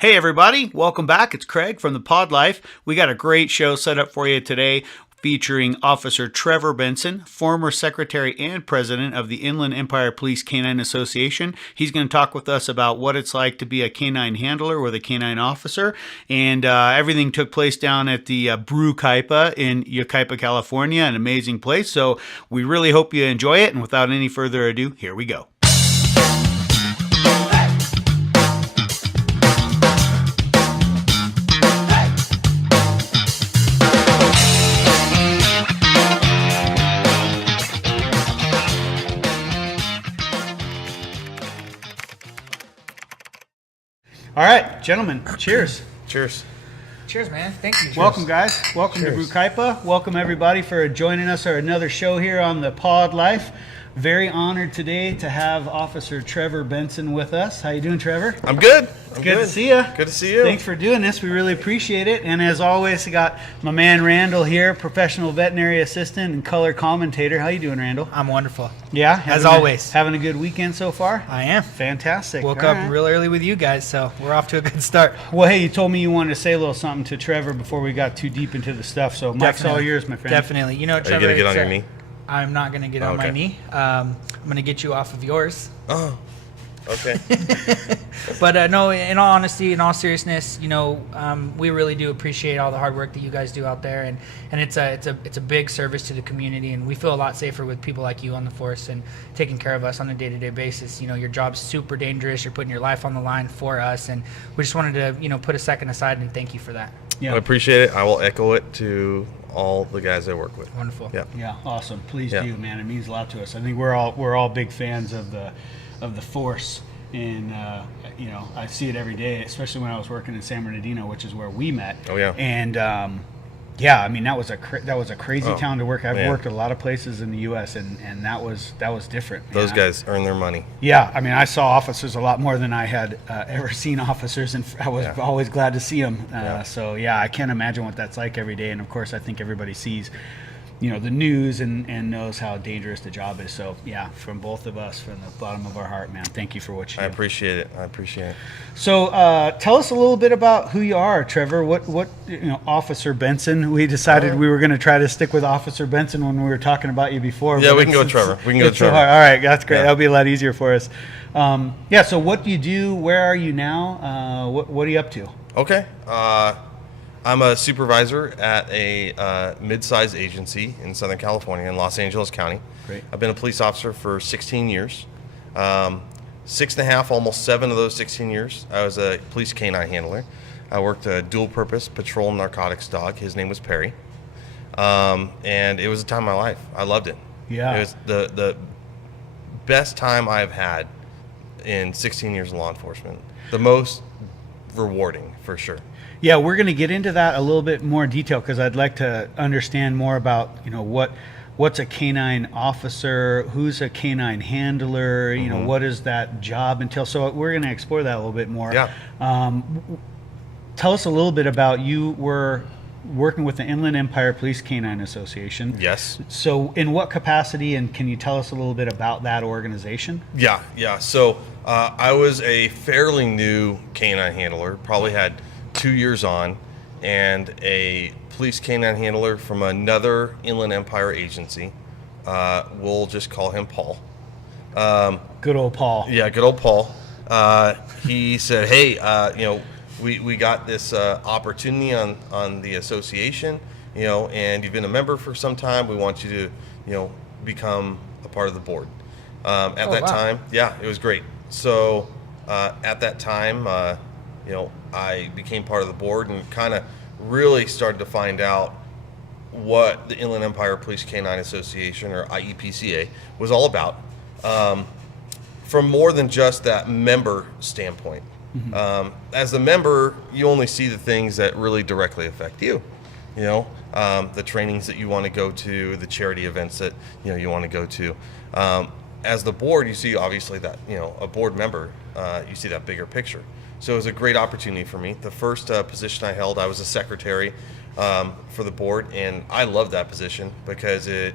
Hey everybody, welcome back. It's Craig from the Paw'd Life. We got a great show set up for you today featuring Officer Trevor Benson, former Secretary and President of the Inland Empire Police Canine Association. He's going to talk with us about what it's like to be a canine handler with a canine officer, and everything took place down at the Brewcaipa in Yucaipa, California, an amazing place. So we really hope you enjoy it, and without any further ado, here we go. All right, gentlemen, cheers. Cheers. Cheers, man. Thank you. Welcome, guys. Welcome to Brewcaipa. Welcome, everybody, for joining us for another show here on the Paw'd Life. Very honored today to have Officer Trevor Benson with us. How you doing, Trevor? I'm good. Good to see you. Good to see you. Thanks for doing this. We really appreciate it. And as always, we got my man Randall here, professional veterinary assistant and color commentator. How you doing, Randall? I'm wonderful. Yeah, As always. Having a good weekend so far? I am. Fantastic. Woke All up right. real early with you guys, so we're off to a good start. Well, hey, you told me you wanted to say a little something to Trevor before we got too deep into the stuff. So Mike's all yours, my friend. Definitely. You know, Are Trevor, you going to get on your knee? I'm not going to get on my knee. I'm going to get you off of yours. Oh, okay. But no, in all honesty, in all seriousness, you know, we really do appreciate all the hard work that you guys do out there, and it's a big service to the community, and we feel a lot safer with people like you on the force and taking care of us on a day-to-day basis. You know, your job's super dangerous. You're putting your life on the line for us, and we just wanted to, you know, put a second aside and thank you for that. Yeah. I appreciate it. I will echo it to all the guys I work with. Wonderful. Yeah. Yeah, awesome. Please Yeah. do, man. It means a lot to us. I think we're all big fans of the force, and you know, I see it every day, especially when I was working in San Bernardino, which is where we met. Oh yeah. And yeah, I mean that was a crazy town to work. I've man. worked at a lot of places in the U.S. and that was different. Those man. guys earn their money. Yeah, I mean, I saw officers a lot more than I had ever seen officers, and I was always glad to see them. So, yeah, I can't imagine what that's like every day. And, of course, I think everybody sees, you know, the news and knows how dangerous the job is. So, yeah, from both of us, from the bottom of our heart, man, thank you for what you do. I appreciate it. So, tell us a little bit about who you are, Trevor. What you know, Officer Benson. We decided we were going to try to stick with Officer Benson when we were talking about you before. Yeah, but we can go with Trevor. We can go with Trevor. All right, that's great. Yeah. That'll be a lot easier for us. Yeah. So, what do you do? Where are you now? What are you up to? Okay. I'm a supervisor at a mid-sized agency in Southern California in Los Angeles County. Great. I've been a police officer for 16 years. 6.5, almost 7 of those 16 years, I was a police canine handler. I worked a dual-purpose patrol narcotics dog. His name was Pery. And it was a time of my life. I loved it. Yeah. It was the best time I've had in 16 years of law enforcement. The most rewarding, for sure. Yeah, we're going to get into that a little bit more detail because I'd like to understand more about, you know, what's a canine officer, who's a canine handler, you know, what does that job entail? So we're going to explore that a little bit more. Yeah. Tell us a little bit about you were working with the Inland Empire Police Canine Association. Yes. So in what capacity, and can you tell us a little bit about that organization? Yeah. So I was a fairly new canine handler, probably had 2 years on, and a police canine handler from another Inland Empire agency. We'll just call him Paul. Good old Paul. Yeah, good old Paul. He said, hey, you know, we got this opportunity on the association, you know, and you've been a member for some time. We want you to, you know, become a part of the board. At that time, yeah, it was great. So at that time, you know, I became part of the board and kind of really started to find out what the Inland Empire Police Canine Association, or IEPCA, was all about, from more than just that member standpoint. As a member, you only see the things that really directly affect you. You know, the trainings that you want to go to, the charity events that, you know, you want to go to. As the board, you see obviously that, you know, a board member, you see that bigger picture. So it was a great opportunity for me. The first position I held, I was a secretary for the board, and I loved that position because it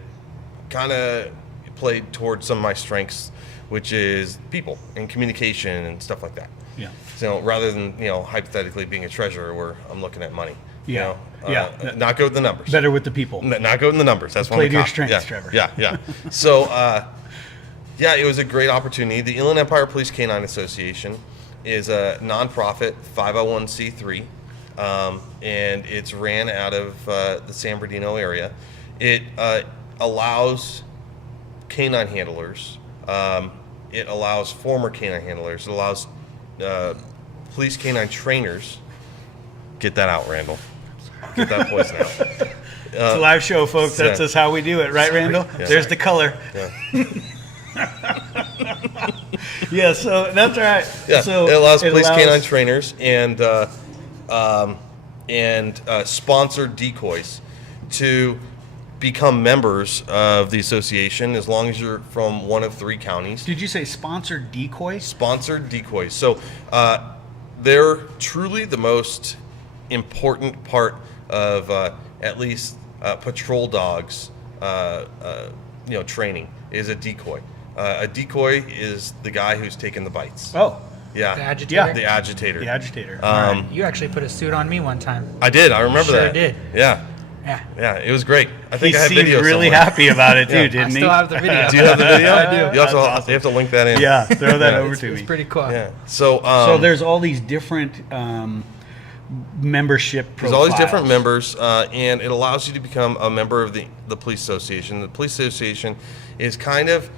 kind of played towards some of my strengths, which is people and communication and stuff like that. Yeah. So rather than, hypothetically being a treasurer where I'm looking at money. Yeah. Not good with the numbers. Better with the people. Not good with the numbers. That's one Play of to the your strengths, yeah, Trevor. Yeah. So, it was a great opportunity. The Inland Empire Police Canine Association is a nonprofit 501c3, and it's ran out of the San Bernardino area. It allows canine handlers. It allows former canine handlers. It allows police canine trainers. Get that out, Randall. Get that poison out. It's a live show, folks. That's just how we do it, right, Randall? Yeah. There's the color. Yeah. Yeah, so that's all right. Yeah, So it allows police canine trainers and sponsored decoys to become members of the association as long as you're from one of 3 counties. Did you say sponsored decoys? Sponsored decoys. So they're truly the most important part of at least patrol dogs training is a decoy. A decoy is the guy who's taking the bites. Oh, Yeah. The agitator? The agitator. the agitator. You actually put a suit on me one time. I did. I remember Sure that. did. Yeah. Yeah. Yeah. It was great. I He think I have seemed video really somewhere. happy about it too, Yeah. didn't I he? still have the video. Do you have the video? I do. You have to link that in. Yeah, throw that over It's to me. pretty cool. Yeah. So So there's all these different membership profiles. there's all these different members, and it allows you to become a member of the police association. The police association is kind of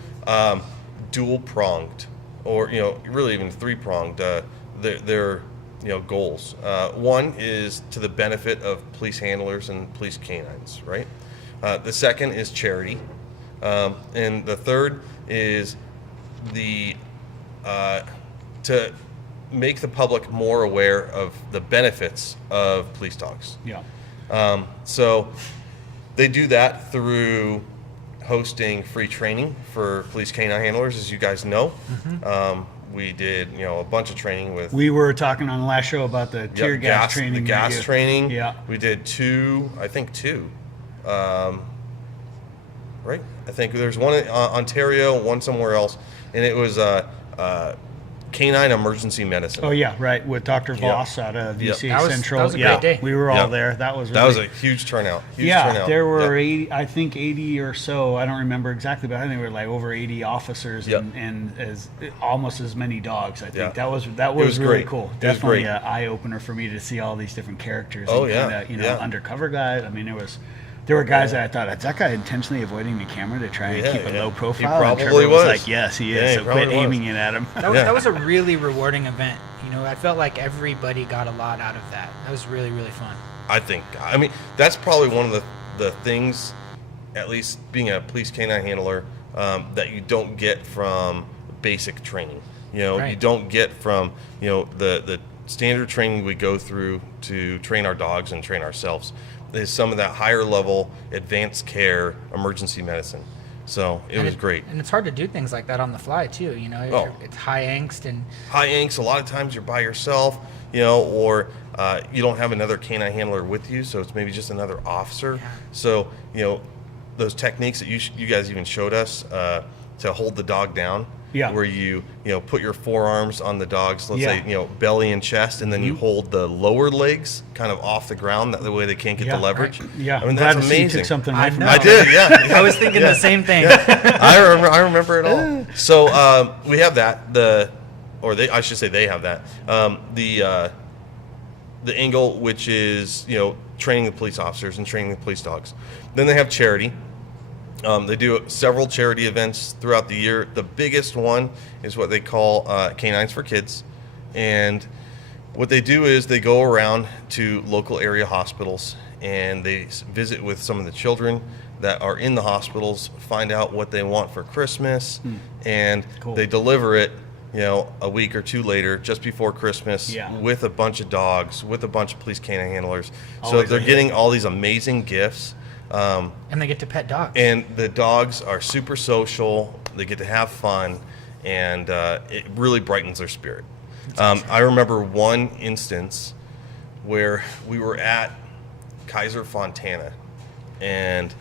dual pronged, or really even 3-pronged. Their goals. One is to the benefit of police handlers and police canines, right? The second is charity, and the third is to make the public more aware of the benefits of police dogs. Yeah. So they do that through hosting free training for police canine handlers, as you guys know. We did, a bunch of training with We were talking on the last show about the tear gas training. The that gas you- training. Yeah. We did 2, I think 2. Right? I think there's one in Ontario, one somewhere else, and it was canine emergency medicine. Oh yeah, right. With Dr. Voss out of Yep. VCA That was- Central. that was a yeah, great day. we were all Yep. there. That was really, That was a huge turnout. Huge yeah. turnout. There were Yep. 80, I think 80 or so. I don't remember exactly, but I think there were like over 80 officers Yep. and as almost as many dogs. I think Yeah. that was was really great. cool. It was Definitely great. an eye opener for me to see all these different characters. Oh, and yeah. kinda, Yeah. undercover guys. I mean, there were guys that I thought, is that guy intentionally avoiding the camera to try and Yeah, keep a yeah. low He profile? And probably Trevor was. like, yes, he is. Yeah, he so quit probably was. aiming it at him. That was, Yeah. that was a really rewarding event. I felt like everybody got a lot out of that. That was really, really fun. I mean, that's probably one of the things, at least being a police canine handler, that you don't get from basic training. You Right. don't get from, the standard training we go through to train our dogs and train ourselves. Is some of that higher level advanced care emergency medicine. So it was great. And it's hard to do things like that on the fly, too. Oh. It's high angst and High angst, a lot of times you're by yourself, or you don't have another canine handler with you, so it's maybe just another officer. Yeah. So, those techniques that you guys even showed us to hold the dog down, Yeah. where you put your forearms on the dog's, let's Yeah. say, belly and chest, and then you hold the lower legs kind of off the ground, that the way they can't get Yeah. the leverage. Yeah, I mean, I'm that's glad to see you amazing. took something I away from know. that. I did, yeah. I was thinking the same thing. I remember it all. So we have that. I should say they have that. The angle, which is training the police officers and training the police dogs. Then they have charity. They do several charity events throughout the year. The biggest one is what they call Canines for Kids, and what they do is they go around to local area hospitals and they visit with some of the children that are in the hospitals, find out what they want for Christmas, and Cool. they deliver it, a week or 2 later, just before Christmas, Yeah. with a bunch of dogs, with a bunch of police canine handlers. So Always they're a hit. getting all these amazing gifts. And they get to pet dogs. And the dogs are super social. They get to have fun, and it really brightens their spirit. I remember one instance where we were at Kaiser Fontana, and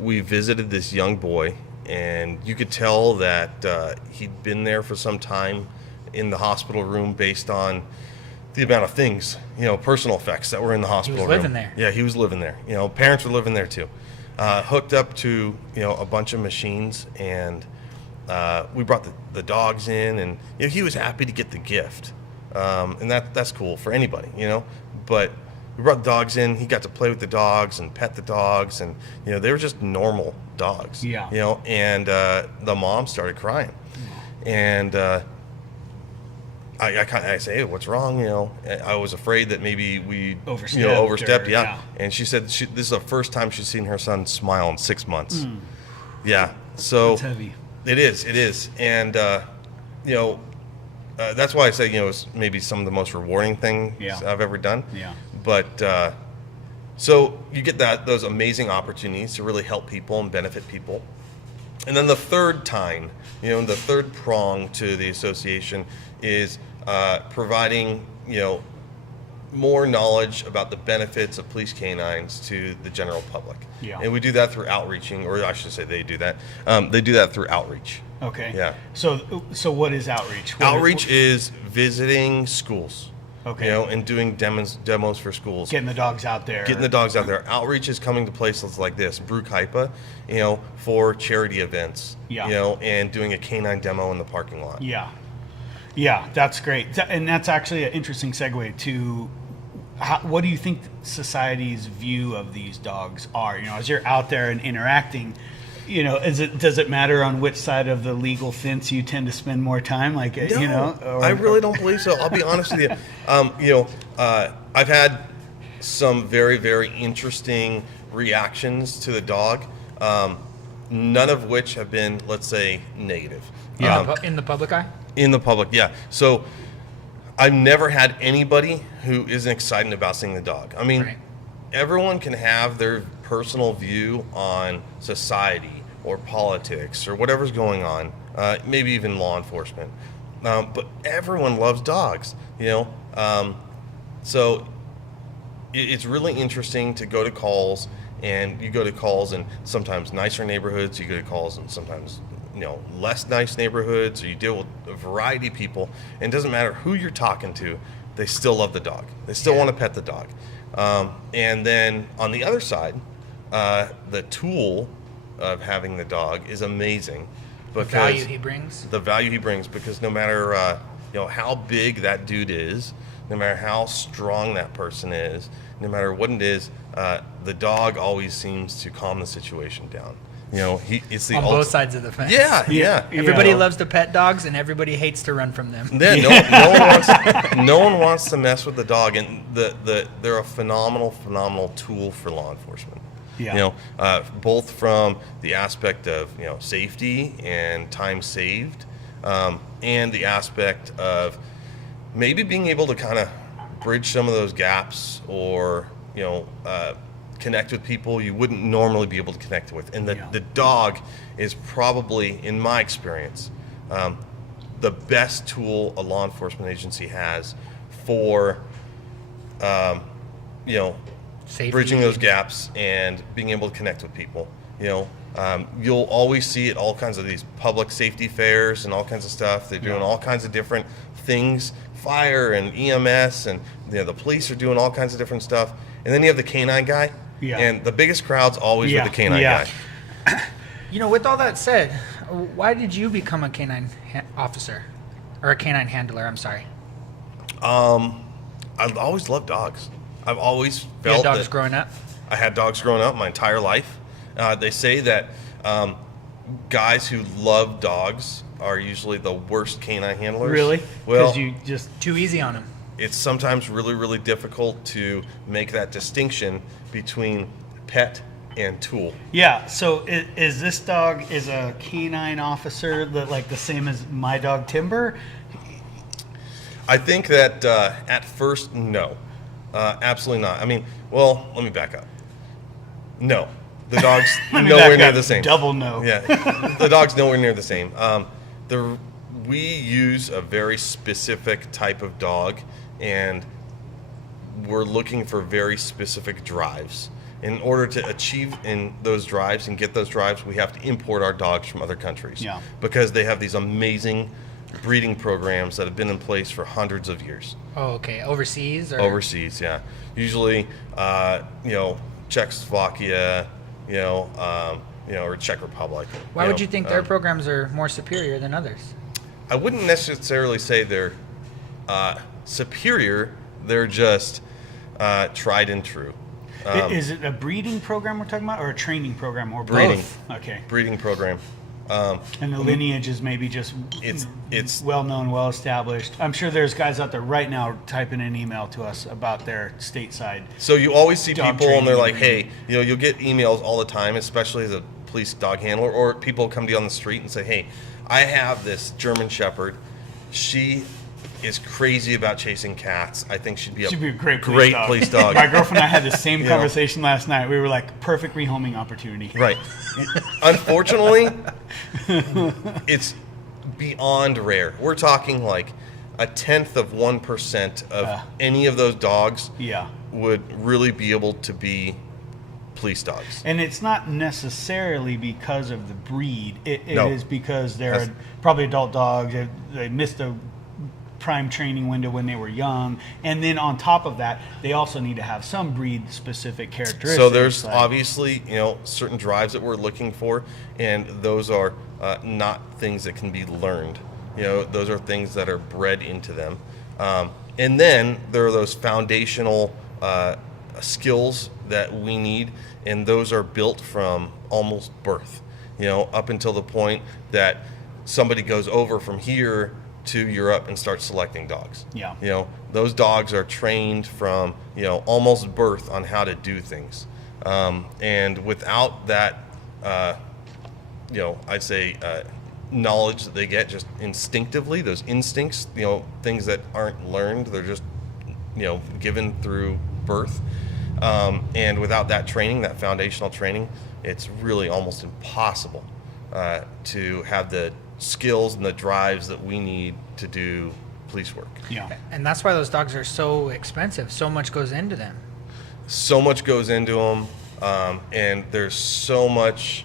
we visited this young boy, and you could tell that he'd been there for some time. in the hospital room based on the amount of things, personal effects that were in the hospital room. He was living there. Yeah, he was living there. Parents were living there too. Hooked up to, a bunch of machines, and we brought the dogs in, and he was happy to get the gift. And that's cool for anybody, but we brought the dogs in. He got to play with the dogs and pet the dogs, and they were just normal dogs. Yeah. And the mom started crying, and I say, hey, what's wrong? I was afraid that maybe we overstepped. Yeah. And she said this is the first time she's seen her son smile in 6 months. Yeah. So That's heavy. It is, and that's why I say it's maybe some of the most rewarding things I've ever done. Yeah. But so you get those amazing opportunities to really help people and benefit people. And then the third time, the third prong to the association is providing, more knowledge about the benefits of police canines to the general public. Yeah. And we do that through outreaching, or I should say they do that. They do that through outreach. Okay. Yeah. So what is outreach? Outreach is visiting schools. Okay. And doing demos for schools. Getting the dogs out there. Getting the dogs out there. Outreach is coming to places like this, Brewcaipa, for charity events. Yeah. And doing a canine demo in the parking lot. Yeah. Yeah, that's great. And that's actually an interesting segue to what do you think society's view of these dogs are? As you're out there and interacting, does it matter on which side of the legal fence you tend to spend more time? Like, No, I really don't believe so. I'll be honest with you. I've had some very, very interesting reactions to the dog, none of which have been, let's say, negative. Yeah. In the public eye? In the public, yeah. So I've never had anybody who isn't excited about seeing the dog. I mean, Right. Everyone can have their personal view on society or politics or whatever's going on, maybe even law enforcement. But everyone loves dogs, so it's really interesting to go to calls, and you go to calls in sometimes nicer neighborhoods, you go to calls in sometimes less nice neighborhoods, or you deal with a variety of people, and it doesn't matter who you're talking to, they still love the dog. They still want to pet the dog. And then on the other side, the tool of having the dog is amazing. Because The value he brings. Because no matter how big that dude is, no matter how strong that person is, no matter what it is, the dog always seems to calm the situation down. It's the on both sides of the fence. Yeah. Everybody loves to pet dogs, and everybody hates to run from them. Yeah, no one wants to mess with the dog, and they're a phenomenal tool for law enforcement. Yeah. Both from the aspect of safety and time saved, and the aspect of maybe being able to kind of bridge some of those gaps, or connect with people you wouldn't normally be able to connect with. And the dog is probably, in my experience, the best tool a law enforcement agency has for Safety. bridging those gaps and being able to connect with people. You'll always see at all kinds of these public safety fairs and all kinds of stuff. They're doing all kinds of different things, fire and EMS, and the police are doing all kinds of different stuff. And then you have the canine guy, and the biggest crowd's always with the canine guy. With all that said, why did you become a canine officer? Or a canine handler, I'm sorry. I've always loved dogs. I've always You felt had dogs that growing up? I had dogs growing up my entire life. They say that guys who love dogs are usually the worst canine handlers. Really? Well, Because you just Too easy on them. it's sometimes really, really difficult to make that distinction between pet and tool. Yeah. So is this dog is a K9 officer that the same as my dog Timber? I think that at first, no. Absolutely not. I mean, well, let me back up. No. The dog's nowhere near the same. Double no. Yeah. The dog's nowhere near the same. We use a very specific type of dog, and we're looking for very specific drives. In order to achieve in those drives and get those drives, we have to import our dogs from other countries. Yeah. Because they have these amazing breeding programs that have been in place for hundreds of years. Oh, okay. Overseas or Overseas, yeah. Usually, Czechoslovakia, or Czech Republic. Why would you think their programs are more superior than others? I wouldn't necessarily say they're superior. They're just tried and true. Is it a breeding program we're talking about, or a training program, or Breeding. both? Okay. Breeding program. And the lineage is maybe just It's well-known, well-established. I'm sure there's guys out there right now typing an email to us about their stateside. so you always see Dog people and they're training like, hey, you'll get emails all the time, especially as a police dog handler, or people come to you on the street and say, hey, I have this German Shepherd. She is crazy about chasing cats. I think she'd be a great police dog. My girlfriend and I had the same You conversation last night. We were like, perfect rehoming opportunity. Right. Unfortunately, it's beyond rare. We're talking like 0.1% of any of those dogs Yeah. would really be able to be police dogs. And it's not necessarily because of the breed. It No. is because they're That's- probably adult dogs. They missed a prime training window when they were young. And then on top of that, they also need to have some breed-specific characteristics. So there's like- obviously, certain drives that we're looking for, and those are not things that can be learned. Those are things that are bred into them. And then there are those foundational skills that we need, and those are built from almost birth, up until the point that somebody goes over from here to Europe and starts selecting dogs. Yeah. Those dogs are trained from, almost birth on how to do things. And without that, I'd say knowledge that they get just instinctively, those instincts, things that aren't learned, they're just, given through birth. And without that training, that foundational training, it's really almost impossible to have the skills and the drives that we need to do police work. Yeah. And that's why those dogs are so expensive. So much goes into them. So much goes into them, and there's so much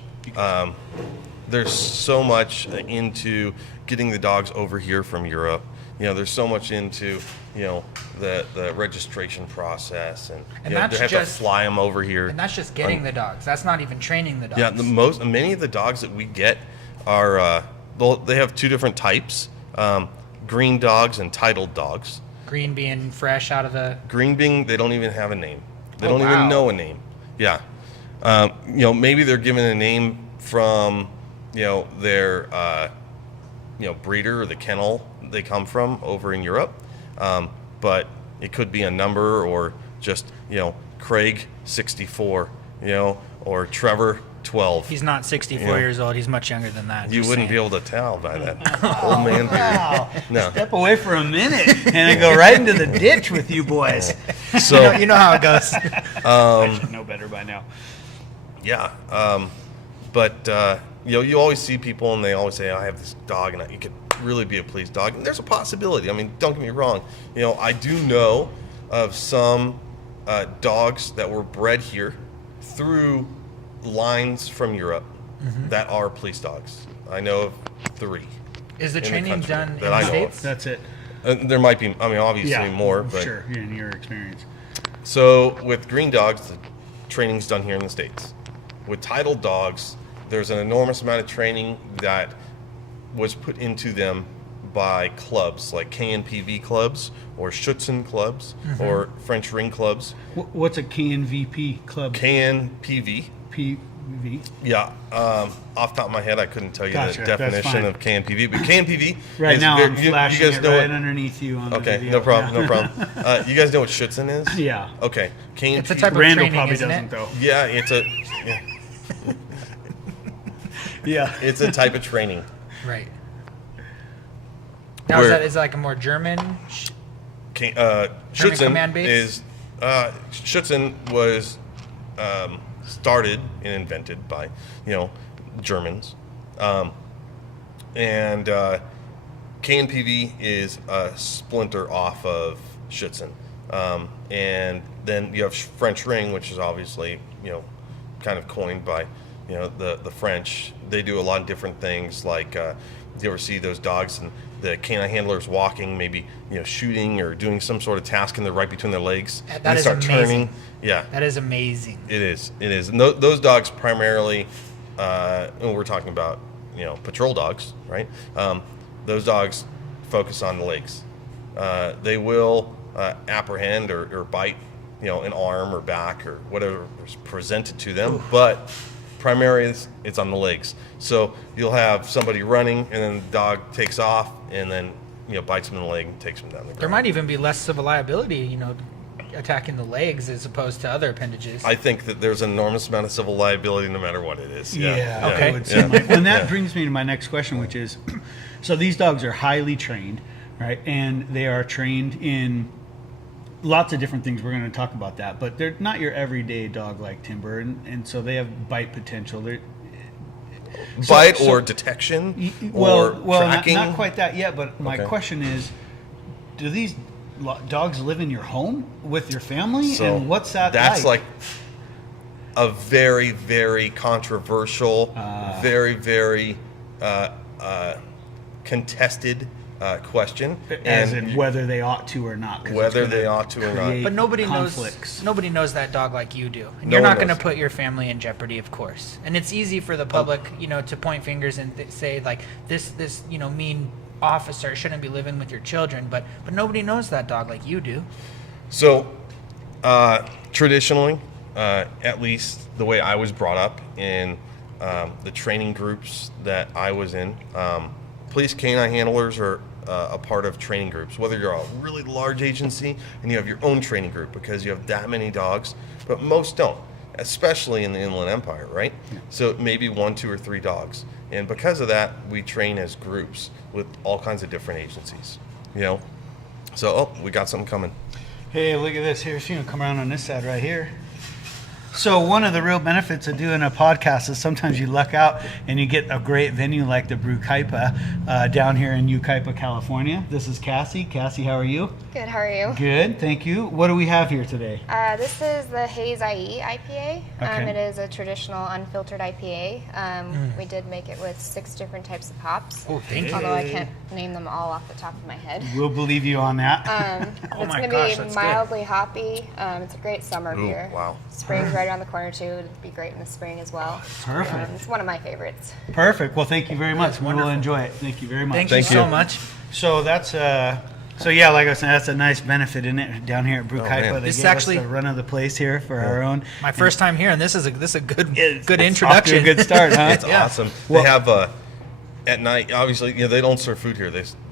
into getting the dogs over here from Europe. There's so much into the registration process, and that's they have just- to fly them over here. And that's just getting the dogs. That's not even training the dogs. Yeah, many of the dogs that we get are they have two different types: green dogs and titled dogs. Green being fresh out of the... Green being they don't even have a name. They Oh, don't wow. even know a name. Yeah, maybe they're given a name from their breeder or the kennel they come from over in Europe, but it could be a number or just Craig 64, or Trevor 12. He's not 64 Yeah. years old. He's much younger than that. You just wouldn't saying. be able to tell by that old man beard. Wow. No. Step away for a minute, and I go right into the ditch with you boys. So You know how it goes. I should know better by now. yeah, but you always see people and they always say, I have this dog and it could really be a police dog. And there's a possibility. I mean, don't get me wrong. I do know of some dogs that were bred here through lines from Europe that are police dogs. I know of 3. Is the in the training country done in that I the know of. States? That's it. There might be, obviously more, but sure, in your experience. so with green dogs, the training's done here in the States. With titled dogs, there's an enormous amount of training that was put into them by clubs like KNPV clubs or Schutzen clubs or French ring clubs. What's a KNVP club? KNPV. PV? Yeah, off the top of my head, I couldn't tell you Gotcha, the that's definition fine. of KNPV, but KNPV Right is now, very- I'm you flashing guys it know right what- underneath you on the Okay, video. no problem, Yeah. no problem. You guys know what Schutzen is? Yeah. Okay, KNPV. It's a type of Randall training, probably isn't doesn't, it? though. Yeah, Yeah. it's a type of training. Right. Now, Where- is that like a more German? Schutzen command base? is Schutzen was started and invented by Germans, and KNPV is a splinter off of Schutzen, and then you have French ring, which is obviously kind of coined by the French. They do a lot of different things like you ever see those dogs and the canine handlers walking, maybe shooting or doing some sort of task, and they're right between their legs. That and is they start amazing. turning. Yeah, That is amazing. it is. It is. And those dogs primarily, when we're talking about patrol dogs, right? Those dogs focus on the legs. They will apprehend or bite, an arm or back or whatever is presented to them, but primarily it's on the legs. So you'll have somebody running, and then the dog takes off, and then bites them in the leg and takes them down the ground. There might even be less civil liability, attacking the legs as opposed to other appendages. I think that there's an enormous amount of civil liability no matter what it is. Yeah. Okay. It would seem like. And that brings me to my next question, which is, so these dogs are highly trained, right? And they are trained in lots of different things. We're going to talk about that, but they're not your everyday dog like Timber, and so they have bite potential. Bite or detection or tracking? Not quite that yet, but my Okay. question is, do these dogs live in your home with your family? So and what's that that's like? a very, very controversial, very, very contested question. As in whether they ought to or not. 'cause it's whether gonna they ought to or not. create But nobody conflicts. knows that dog like you do, and No you're one not going to knows. put your family in jeopardy, of course. And it's easy for the public, to point fingers and say like this, mean officer shouldn't be living with your children, but nobody knows that dog like you do. So, traditionally, at least the way I was brought up in the training groups that I was in, police canine handlers are a part of training groups. Whether you're a really large agency and you have your own training group because you have that many dogs, but most don't, especially in the Inland Empire, right? So maybe 1, 2, or 3 dogs. And because of that, we train as groups with all kinds of different agencies, So, we got something coming. Hey, look at this. Here, come around on this side right here. So one of the real benefits of doing a podcast is sometimes you luck out and you get a great venue like the Brewcaipa down here in Yucaipa, California. This is Cassie. Cassie, how are you? Good, how are you? Good, thank you. What do we have here today? This is the Haze IE IPA. Okay. It is a traditional unfiltered IPA. We did make it with 6 different types of hops. Oh, thank you. Although I can't name them all off the top of my head. We'll believe you on that. Oh It's my going gosh, to that's be good. mildly hoppy. It's a great summer Ooh, beer. wow. Spring's right around the corner too. It'd be great in the spring as well. Perfect. It's one of my favorites. Perfect. Well, thank you very much. That's We will wonderful. enjoy it. Thank you very much. Thank, Thank you so you. much. So that's so yeah, like I was saying, that's a nice benefit in it down here at Brewcaipa. man. They This gave actually- us the run of the place here for our own. My first time here, and this is a good It's good off to introduction. a good start, huh? It's Yeah. awesome. Well- They have at night. Obviously, they don't serve food here.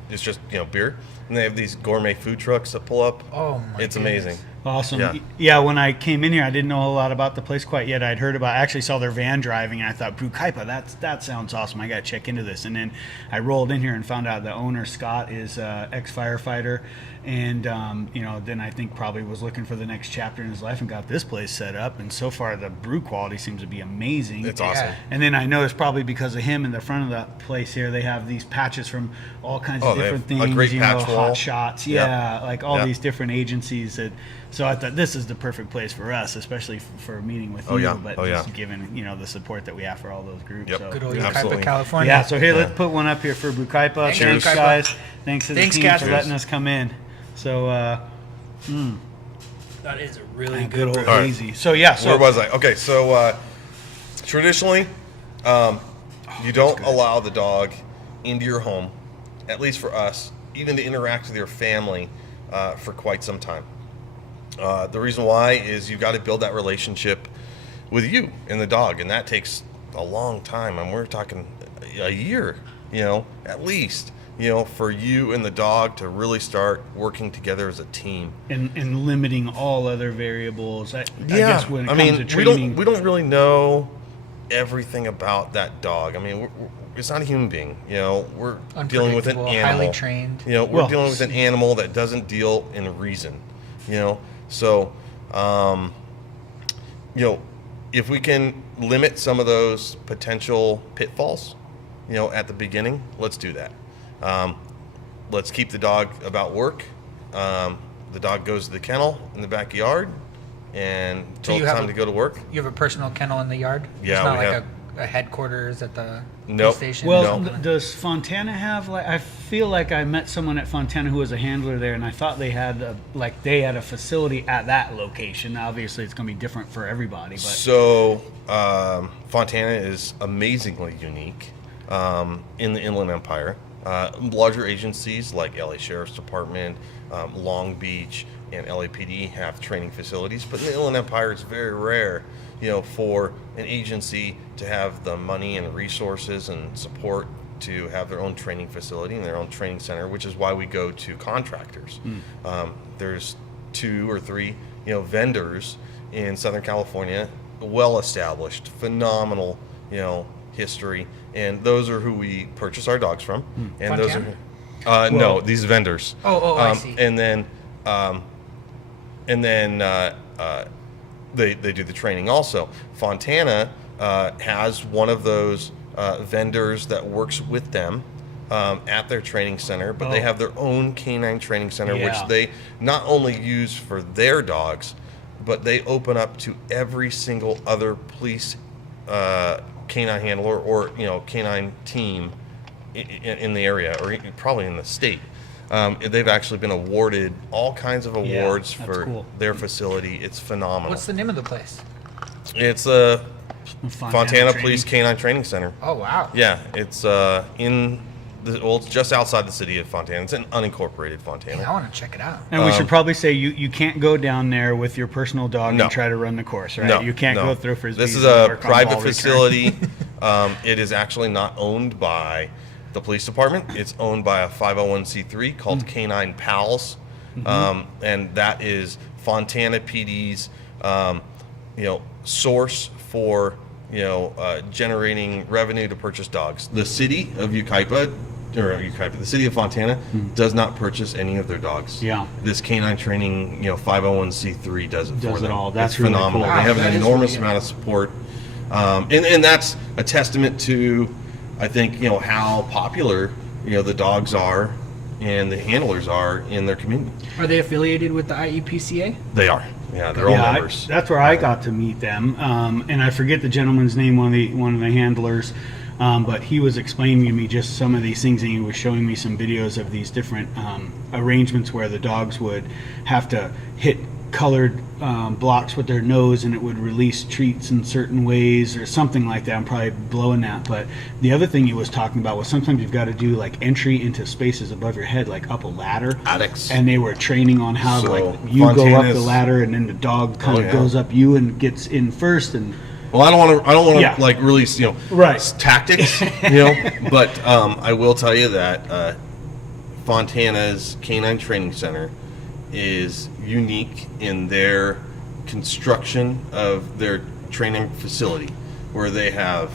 It's just beer, and they have these gourmet food trucks that pull up. Oh my It's goodness. amazing. Awesome. Yeah. Yeah, when I came in here, I didn't know a lot about the place quite yet. I'd heard about, I actually saw their van driving, and I thought, Brewcaipa, that sounds awesome. I got to check into this. And then I rolled in here and found out the owner, Scott, is ex-firefighter. And, then I think probably was looking for the next chapter in his life and got this place set up. And so far, the brew quality seems to be amazing. It's awesome. And then I noticed probably because of him in the front of the place here, they have these patches from all kinds of Oh, they different have a things. great patch wall. Hot shots. Yep. Yeah, like all Yep. these different agencies so I thought this is the perfect place for us, especially for meeting with Oh, you, yeah. but Oh, just yeah. given the support that we have for all those groups. Yep. So. Good old Yeah, Yucaipa, absolutely. California. Yeah, so here, let's put one up here for Brewcaipa. Thanks, Thanks, Yucaipa. guys. Thanks to the Thanks, team Cass. for letting us come in. So, That is a really good good old brew. All right. hazy. So, yeah. So, Where was I? Okay, so traditionally, you don't allow the dog into your home, at least for us, even to interact with your family for quite some time. The reason why is you've got to build that relationship with you and the dog, and that takes a long time. And we're talking a year, at least, for you and the dog to really start working together as a team. and limiting all other variables. I guess when it comes to we don't training. really know everything about that dog. I mean, it's not a human being. We're dealing with an Unpredictable, animal. highly trained. We're Well, dealing with an animal that doesn't deal in reason. So, if we can limit some of those potential pitfalls, at the beginning, let's do that. Let's keep the dog about work. The dog goes to the kennel in the backyard, and So until you it's have time to go to work. You have a personal kennel in the yard? Yeah, It's not we like have. a headquarters at the Nope. police station? Well, No. does Fontana have like? I feel like I met someone at Fontana who was a handler there, and I thought they had a facility at that location. Obviously, it's going to be different for everybody, but So Fontana is amazingly unique in the Inland Empire. Larger agencies like LA Sheriff's Department, Long Beach, and LAPD have training facilities, but in the Inland Empire, it's very rare, for an agency to have the money and resources and support to have their own training facility and their own training center, which is why we go to contractors. There's 2 or 3, vendors in Southern California, well-established, phenomenal, history, and those are who we purchase our dogs from. And Fontana? those are, no, these vendors. I see. And then they do the training also. Fontana has one of those vendors that works with them at their training center, but they have their own canine training center, Yeah. which they not only use for their dogs, but they open up to every single other police canine handler or canine team in the area, or probably in the state. They've actually been awarded all kinds of awards that's for cool. their facility. It's phenomenal. What's the name of the place? It's Fontana Police Canine Training Center. Oh, wow. Yeah, it's it's just outside the city of Fontana. It's an unincorporated Fontana. I want to check it out. And we should probably say you can't go down there with your personal dog No. and try to run the course, right? No, You can't no. go through frisbees. This is and a work on private ball return. facility. It is actually not owned by the police department. It's owned by a 501c3 called K9 Pals, and that is Fontana PD's, source for generating revenue to purchase dogs. The city of Yucaipa, the city of Fontana, does not purchase any of their dogs. Yeah. This canine training, 501c3 does it for Does it them. all. That's it's really phenomenal. cool. They have Wow, an that is enormous really amount of support, and that's a testament to, I think, how popular the dogs are and the handlers are in their community. Are they affiliated with the IEPCA? They are. Yeah, they're all members. That's where I got to meet them, and I forget the gentleman's name, one of the handlers, but he was explaining to me just some of these things, and he was showing me some videos of these different arrangements where the dogs would have to hit colored blocks with their nose, and it would release treats in certain ways or something like that. I'm probably blowing that, but the other thing he was talking about was sometimes you've got to do like entry into spaces above your head, like up a ladder. Attics. And they were training on how So, you go up the Fontana's- ladder, and then the dog kind of yeah. goes up you and gets in first. And Well, I don't want to Yeah. like really Right. tactics, but I will tell you that Fontana's Canine Training Center is unique in their construction of their training facility, where they have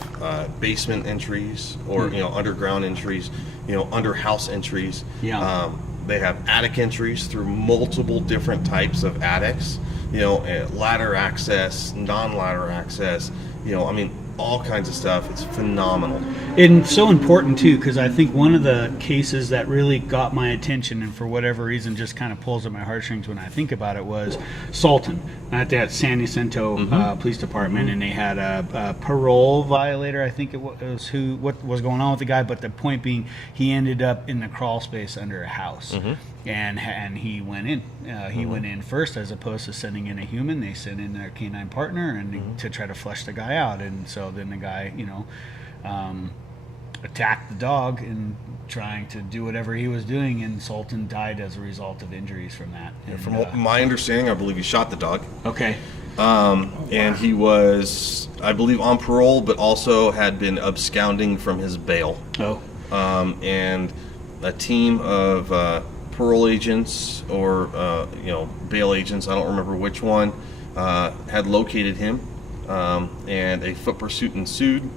basement entries or underground entries, under house entries. Yeah. They have attic entries through multiple different types of attics, ladder access, non-ladder access, all kinds of stuff. It's phenomenal. And so important too, because I think one of the cases that really got my attention, and for whatever reason just kind of pulls at my heartstrings when I think about it, was Sultan at that San Jacinto Police Department, and they had a parole violator. I think it was what was going on with the guy, but the point being, he ended up in the crawl space under a house, and he went in. He went in first, as opposed to sending in a human. They sent in their canine partner and to try to flush the guy out, and so then the guy, attacked the dog and trying to do whatever he was doing, and Sultan died as a result of injuries from that. And, From my understanding, I believe he shot the dog. okay. And he was, I believe, on parole, but also had been absconding from his bail. Oh. And a team of parole agents or bail agents, I don't remember which one, had located him, and a foot pursuit ensued.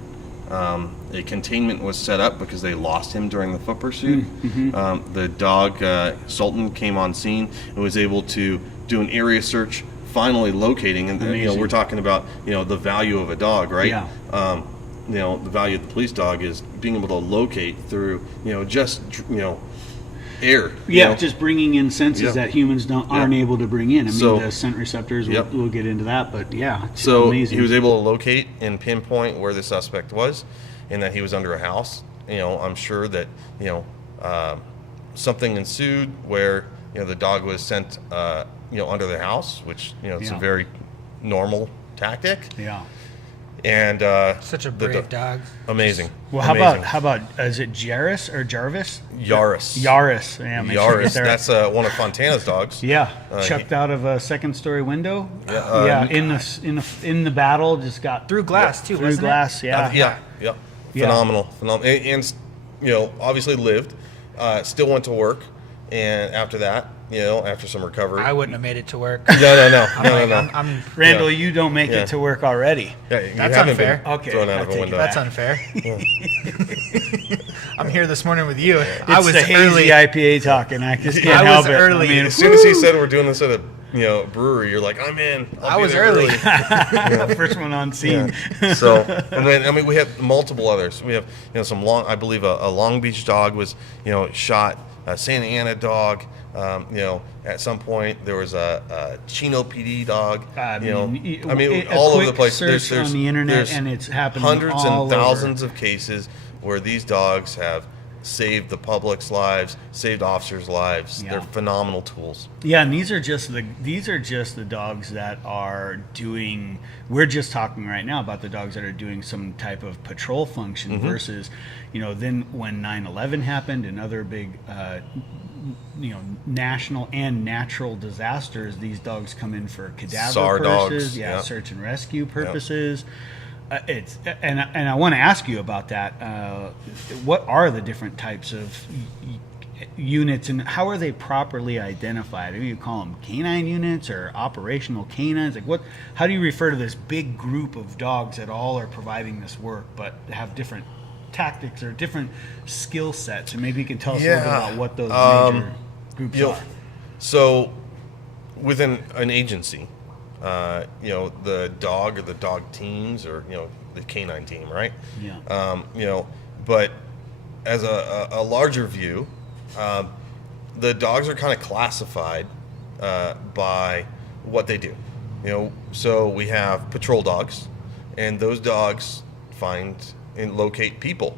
A containment was set up because they lost him during the foot pursuit. The dog, Sultan, came on scene and was able to do an area search, finally locating, and we're talking about the value of a dog, right? Yeah. The value of the police dog is being able to locate through just air. Yeah, just bringing in senses Yeah. that humans aren't able to bring in. I mean, So- the scent receptors, Yep. we'll get into that, but yeah, it's So amazing. he was able to locate and pinpoint where the suspect was, and that he was under a house. I'm sure that something ensued where the dog was sent under the house, which it's a Yeah. very normal tactic. Yeah. And Such a brave dog. amazing. Well, how Amazing. about is it Jarvis or Jarvis? Yaris? Yaris. Yeah, make sure you get Yaris. there. That's one of Fontana's dogs. Yeah, chucked out of a second-story window. Yeah, In the battle, just got Through glass, too, Through wasn't it? glass, yeah. Yeah. Yeah. Phenomenal. And obviously lived. Still went to work, and after that, after some recovery. I wouldn't have made it to work. No. I'm Randall, you don't make Yeah. it to work already. Yeah, you That's haven't unfair. been Okay, thrown out I of a take it window. That's unfair. I'm here this morning with you. I It's was the hazy early. IPA talking. I just can't I help was it. early. I mean, As soon as he said we're doing this at a brewery, you're like, I'm in. I was early. first one on scene. So, and then we have multiple others. We have some long. I believe a Long Beach dog was shot. A Santa Ana dog. At some point there was a Chino PD dog. A all over quick the place. search on the internet, there's and it's happening hundreds all and over. thousands of cases where these dogs have saved the public's lives, saved officers' lives. Yeah. They're phenomenal tools. Yeah, and these are just the dogs that are doing. We're just talking right now about the dogs that are doing some type of patrol function versus, then when 9/11 happened and other big, national and natural disasters, these dogs come in for cadaver SAR purposes, dogs, yeah. search and rescue purposes. And I want to ask you about that. What are the different types of units, and how are they properly identified? Do you call them canine units or operational canines? Like how do you refer to this big group of dogs that all are providing this work but have different tactics or different skill sets? And maybe you can tell us a little bit about what those major groups are. So, within an agency, the dog or the dog teams or the canine team, right? Yeah. But as a larger view, the dogs are kind of classified by what they do. So we have patrol dogs, and those dogs find and locate people.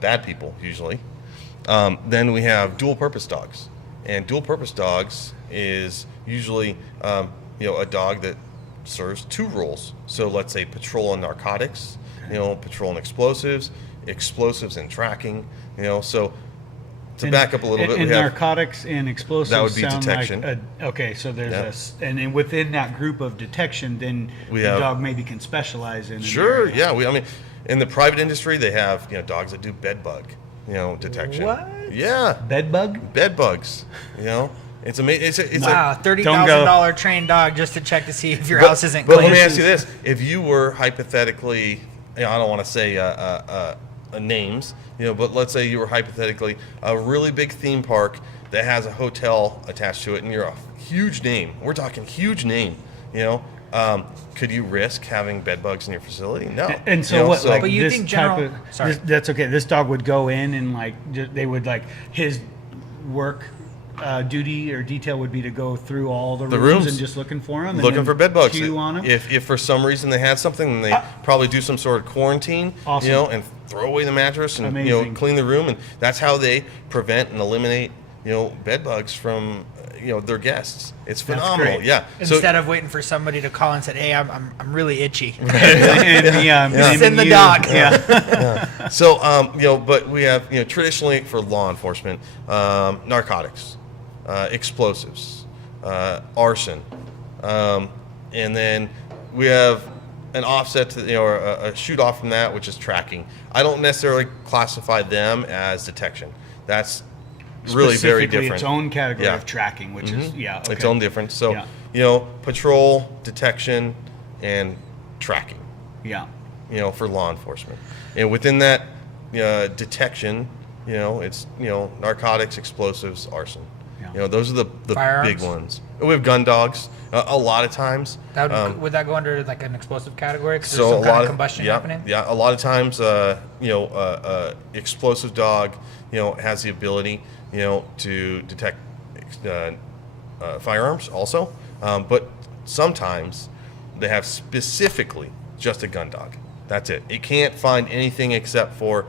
Bad people usually. Then we have dual purpose dogs, and dual purpose dogs is usually a dog that serves two roles. So let's say patrol and narcotics, patrol and explosives and tracking, so to back up a little bit, and we have narcotics and explosives. That would be sound detection. Like okay, so there's and then within that group of detection, then We the have- dog maybe can specialize in. an sure, area. yeah. In the private industry, they have dogs that do bed bug, detection. What? Yeah, Bed bug. bed bugs. It's amazing. It's Wow, $30,000 trained dog just to check to see if your house isn't But clean. let me ask you this: if you were hypothetically, I don't want to say names, but let's say you were hypothetically a really big theme park that has a hotel attached to it, and you're a huge name. We're talking huge name. Could you risk having bed bugs in your facility? No. And so what? Like But you this think type general- of sorry. that's okay. This dog would go in and they would his work duty or detail would be to go through all the rooms and just looking for them, looking for bed bugs. Cue on them. If for some reason they had something, then they probably do some sort of quarantine, Awesome. and throw away the mattress and Amazing. clean the room, and that's how they prevent and eliminate bed bugs from their guests. It's phenomenal. great. Yeah. Instead of waiting for somebody to call and say, "Hey, I'm really itchy." Send the dog. Yeah. So, but we have, traditionally for law enforcement, narcotics, explosives, arson, and then we have an offset to, or a shoot off from that, which is tracking. I don't necessarily classify them as detection. That's really very Specifically different. its own category Yeah. of tracking, which is okay. Its own difference. So, Yeah. patrol, detection, and tracking. Yeah. For law enforcement. And within that detection, it's narcotics, explosives, arson. Yeah. You know, those are the Firearms? big ones. We have gun dogs a lot of times. That would that go under like an explosive category? Because So there's some a kind lot of combustion happening? Yeah, a lot of times, explosive dog, has the ability, to detect firearms also. But sometimes they have specifically just a gun dog. That's it. It can't find anything except for,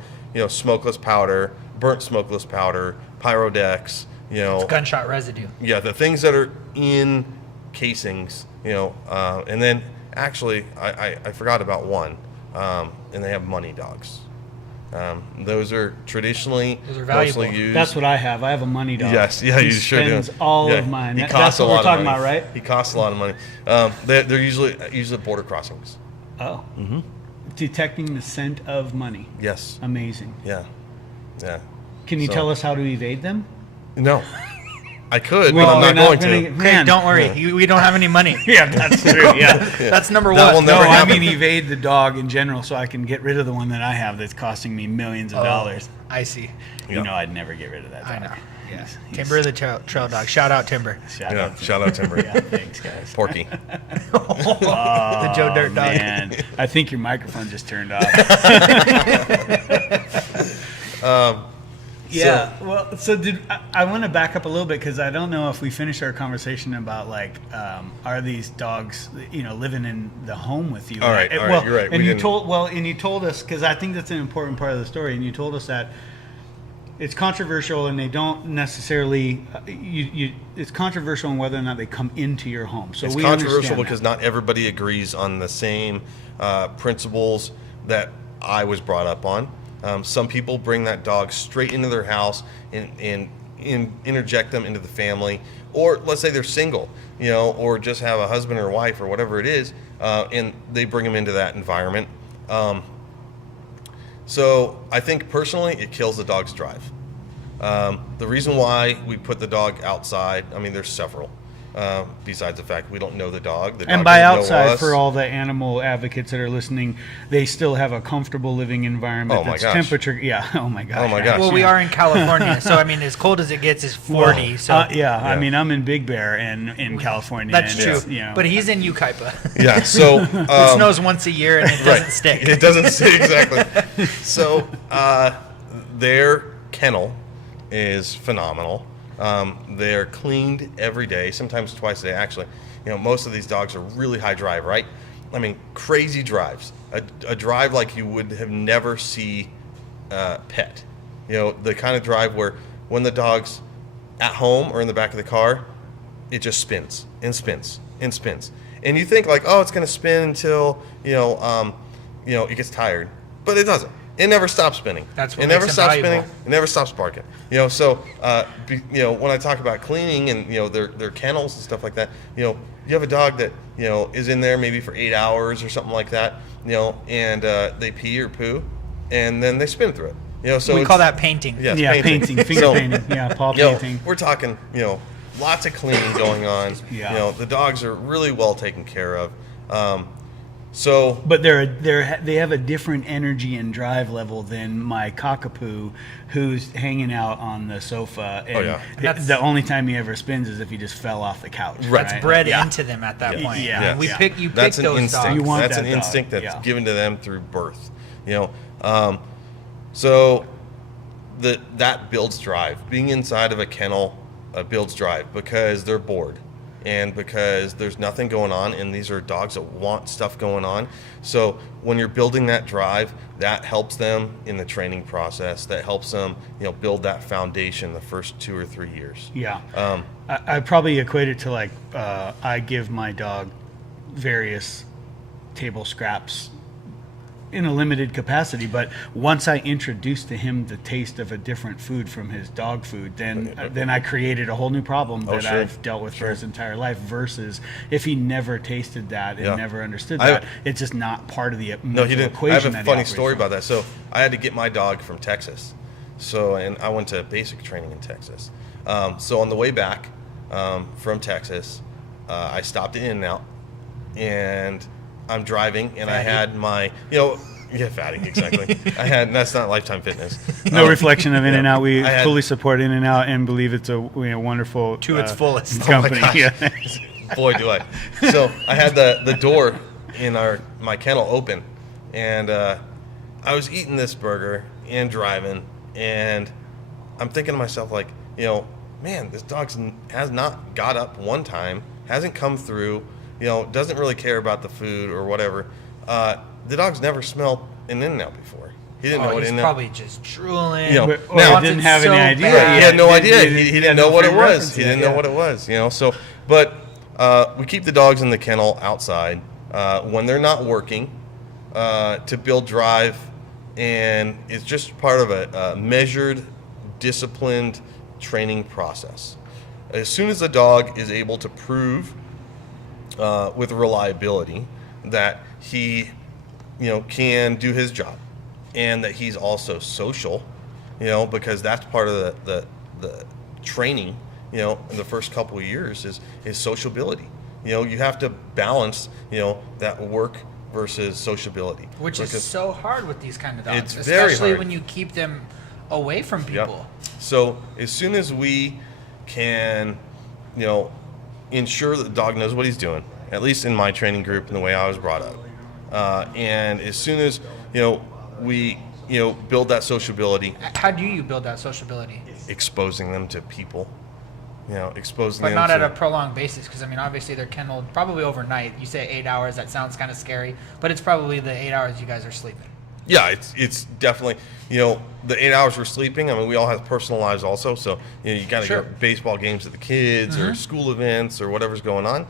smokeless powder, burnt smokeless powder, pyrodex, It's gunshot residue. yeah, the things that are in casings, and then actually I forgot about one, and they have money dogs. Those are traditionally Those are valuable. mostly used. That's what I have. I have a money dog. Yes, yeah, he you sure do. spends all Yeah, of mine. He That's costs what a we're lot of talking money. about, right? He costs a lot of money. They're usually border crossings. Oh. Mm-hmm. Detecting the scent of money. Yes. Amazing. Yeah. Yeah. Can you So- tell us how to evade them? No. I could, Well, but I'm we're not going gonna- to. Craig, Man. don't worry. We don't have any money. Yeah, that's true. Yeah. That's number That will one. No, never I happen. mean evade the dog in general so I can get rid of the one that I have that's costing me millions of dollars. I see. You Yeah. know I'd never get rid of that dog. I know. Yeah. He's- Timber the trail dog. Shout out Timber. Shout Yeah. out to- Shout out Timber. Yeah, thanks, guys. Porky. The Joe Dirt dog. Man, I think your microphone just turned off. Yeah. Well, so I want to back up a little bit because I don't know if we finished our conversation about like, are these dogs, living in the home with you? All right, And- all right, well, you're right, And we you didn't- told us because I think that's an important part of the story. And you told us that it's controversial, and they don't necessarily. It's controversial on whether or not they come into your home. So It's we controversial understand that. because not everybody agrees on the same principles that I was brought up on. Some people bring that dog straight into their house and interject them into the family, or let's say they're single, or just have a husband or wife or whatever it is, and they bring them into that environment. So I think personally it kills the dog's drive. The reason why we put the dog outside, I mean, there's several. Besides the fact we don't know the dog. The And dog by doesn't know outside, us. for all the animal advocates that are listening, they still have a comfortable living environment. Oh my that's gosh. temperature. Yeah. Oh my gosh. Oh my gosh. Well, we are in California, so I mean, as cold as it gets is 40. So yeah. I Yeah. mean, I'm in Big Bear in California. that's and true. it's, But he's in Yucaipa. Yeah, so It snows once a year and it doesn't right. stick. It doesn't stick exactly. So their kennel is phenomenal. They're cleaned every day, sometimes twice a day. Actually, most of these dogs are really high drive, right? I mean, crazy drives. A drive like you would have never see pet. The kind of drive where when the dog's at home or in the back of the car, it just spins and spins and spins. And you think like, oh, it's going to spin until it gets tired, but it doesn't. It never stops spinning. That's what it never makes them stops valuable. spinning. It never stops barking. So when I talk about cleaning and their kennels and stuff like that, you have a dog that is in there maybe for 8 hours or something like that, and they pee or poo, and then they spin through it. So We call that painting. yes, yeah, painting, finger So, painting. Yeah, paw painting. we're talking, lots of cleaning going on. Yeah. The dogs are really well taken care of. But they have a different energy and drive level than my cockapoo, who's hanging out on the sofa. And yeah. That's- the only time he ever spins is if he just fell off the couch. Right. That's bred Yeah. into them at that Yeah. point. Yeah. And Yeah. You pick That's an those instinct. dogs. You want That's that an dog, instinct that's yeah. given to them through birth. So that builds drive. Being inside of a kennel builds drive because they're bored and because there's nothing going on, and these are dogs that want stuff going on. So when you're building that drive, that helps them in the training process. That helps them, build that foundation the first 2 or 3 years. Yeah. I probably equate it to like I give my dog various table scraps in a limited capacity, but once I introduced to him the taste of a different food from his dog food, then I created a whole new problem that sure. I've dealt with for his entire life, versus if he never tasted that and Yeah. never understood I- that, it's just not part of the No, he didn't. equation. I have a that he funny operates story from. about that. So I had to get my dog from Texas. And I went to basic training in Texas. So on the way back from Texas, I stopped at In-N-Out, and I'm driving, and I had my, Yeah, fatty, exactly. That's not Lifetime Fitness. No reflection of In-N-Out. We I had- fully support In-N-Out and believe it's a wonderful To its fullest. company. gosh. Yeah. Boy, do I. So I had the door in my kennel open, and I was eating this burger and driving, and I'm thinking to myself, like, man, this dog has not got up one time, hasn't come through, doesn't really care about the food or whatever. The dog's never smelled an In-N-Out before. He didn't know what he's In-N-Out. probably just drooling. Now- Or didn't have any idea. bad. He had no Yeah, idea. he He had didn't no know what it frame was. reference He yet, didn't know yeah. what it was. So, but we keep the dogs in the kennel outside when they're not working to build drive, and it's just part of a measured, disciplined training process. As soon as the dog is able to prove with reliability that he, can do his job, and that he's also social, because that's part of the training, in the first couple of years is sociability. You have to balance, that work versus sociability. Which is Because- so hard with these kind of dogs, It's very especially hard. when you keep them away from Yep. people. So as soon as we can, ensure that the dog knows what he's doing, at least in my training group and the way I was brought up, and as soon as we build that sociability, How do you build that sociability? exposing them to people, exposing But them not to at a prolonged basis, because obviously they're kenneled probably overnight. You say 8 hours, that sounds kind of scary, but it's probably the 8 hours you guys are sleeping. Yeah, it's definitely, the 8 hours we're sleeping. I mean, we all have personal lives also, so you got to Sure. go to baseball games with the kids or school events or whatever's going on,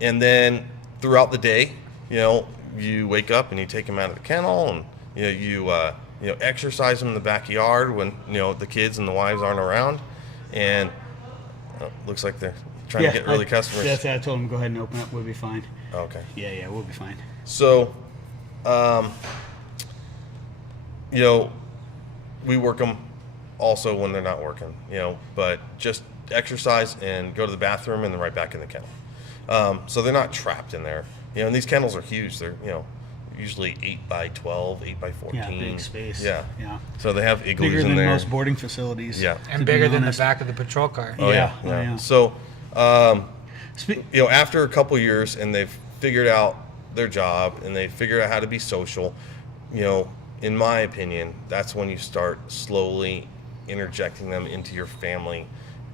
and then throughout the day, you wake up and you take them out of the kennel, and you exercise them in the backyard when the kids and the wives aren't around, and looks like they're trying to get early customers. That's it. I told him go ahead and open up. We'll be fine. Okay. Yeah, we'll be fine. So, we work them also when they're not working, but just exercise and go to the bathroom and then right back in the kennel. So they're not trapped in there. And these kennels are huge. They're, usually 8 by 12, 8 by 14. Yeah, big space. Yeah. Yeah. So they have igloos Bigger in than there. most boarding facilities. Yeah. And to be bigger than the honest. back of the patrol car. Oh, yeah. Yeah, oh, yeah. So, Spe- after a couple years and they've figured out their job and they figure out how to be social, in my opinion, that's when you start slowly interjecting them into your family,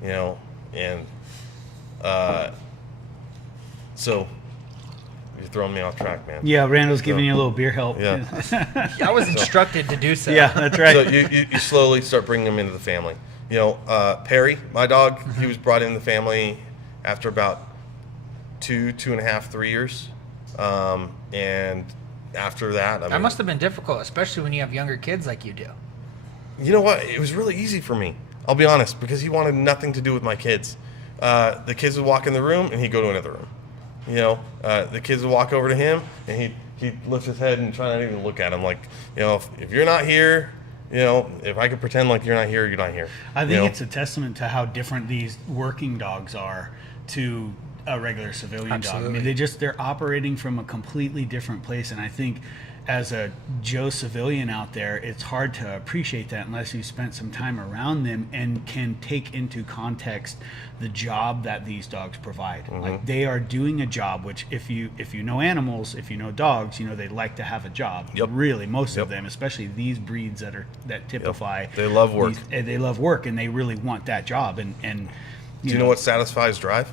and so you're throwing me off track, man. Yeah, Randall's giving you a little beer help. Yeah. I was instructed to do so. Yeah, that's right. So you slowly start bringing them into the family. Perry, my dog, he was brought in the family after about 2.5, 3 years. And after that, That must have been difficult, especially when you have younger kids like you do. You know what? It was really easy for me. I'll be honest, because he wanted nothing to do with my kids. The kids would walk in the room and he'd go to another room. The kids would walk over to him and he'd lift his head and try not even to look at him. Like, if you're not here, if I could pretend like you're not here, you're not here. I think it's a testament to how different these working dogs are to a regular civilian dog. I mean, Absolutely. they're operating from a completely different place, and I think as a Joe civilian out there, it's hard to appreciate that unless you spent some time around them and can take into context the job that these dogs provide. Like, they are doing a job, which if you know animals, if you know dogs, they like to have a job. Yep. Really, most Yep. of them, especially these breeds that typify. They love work. They love work, and they really want that job. And Do you know what satisfies drive?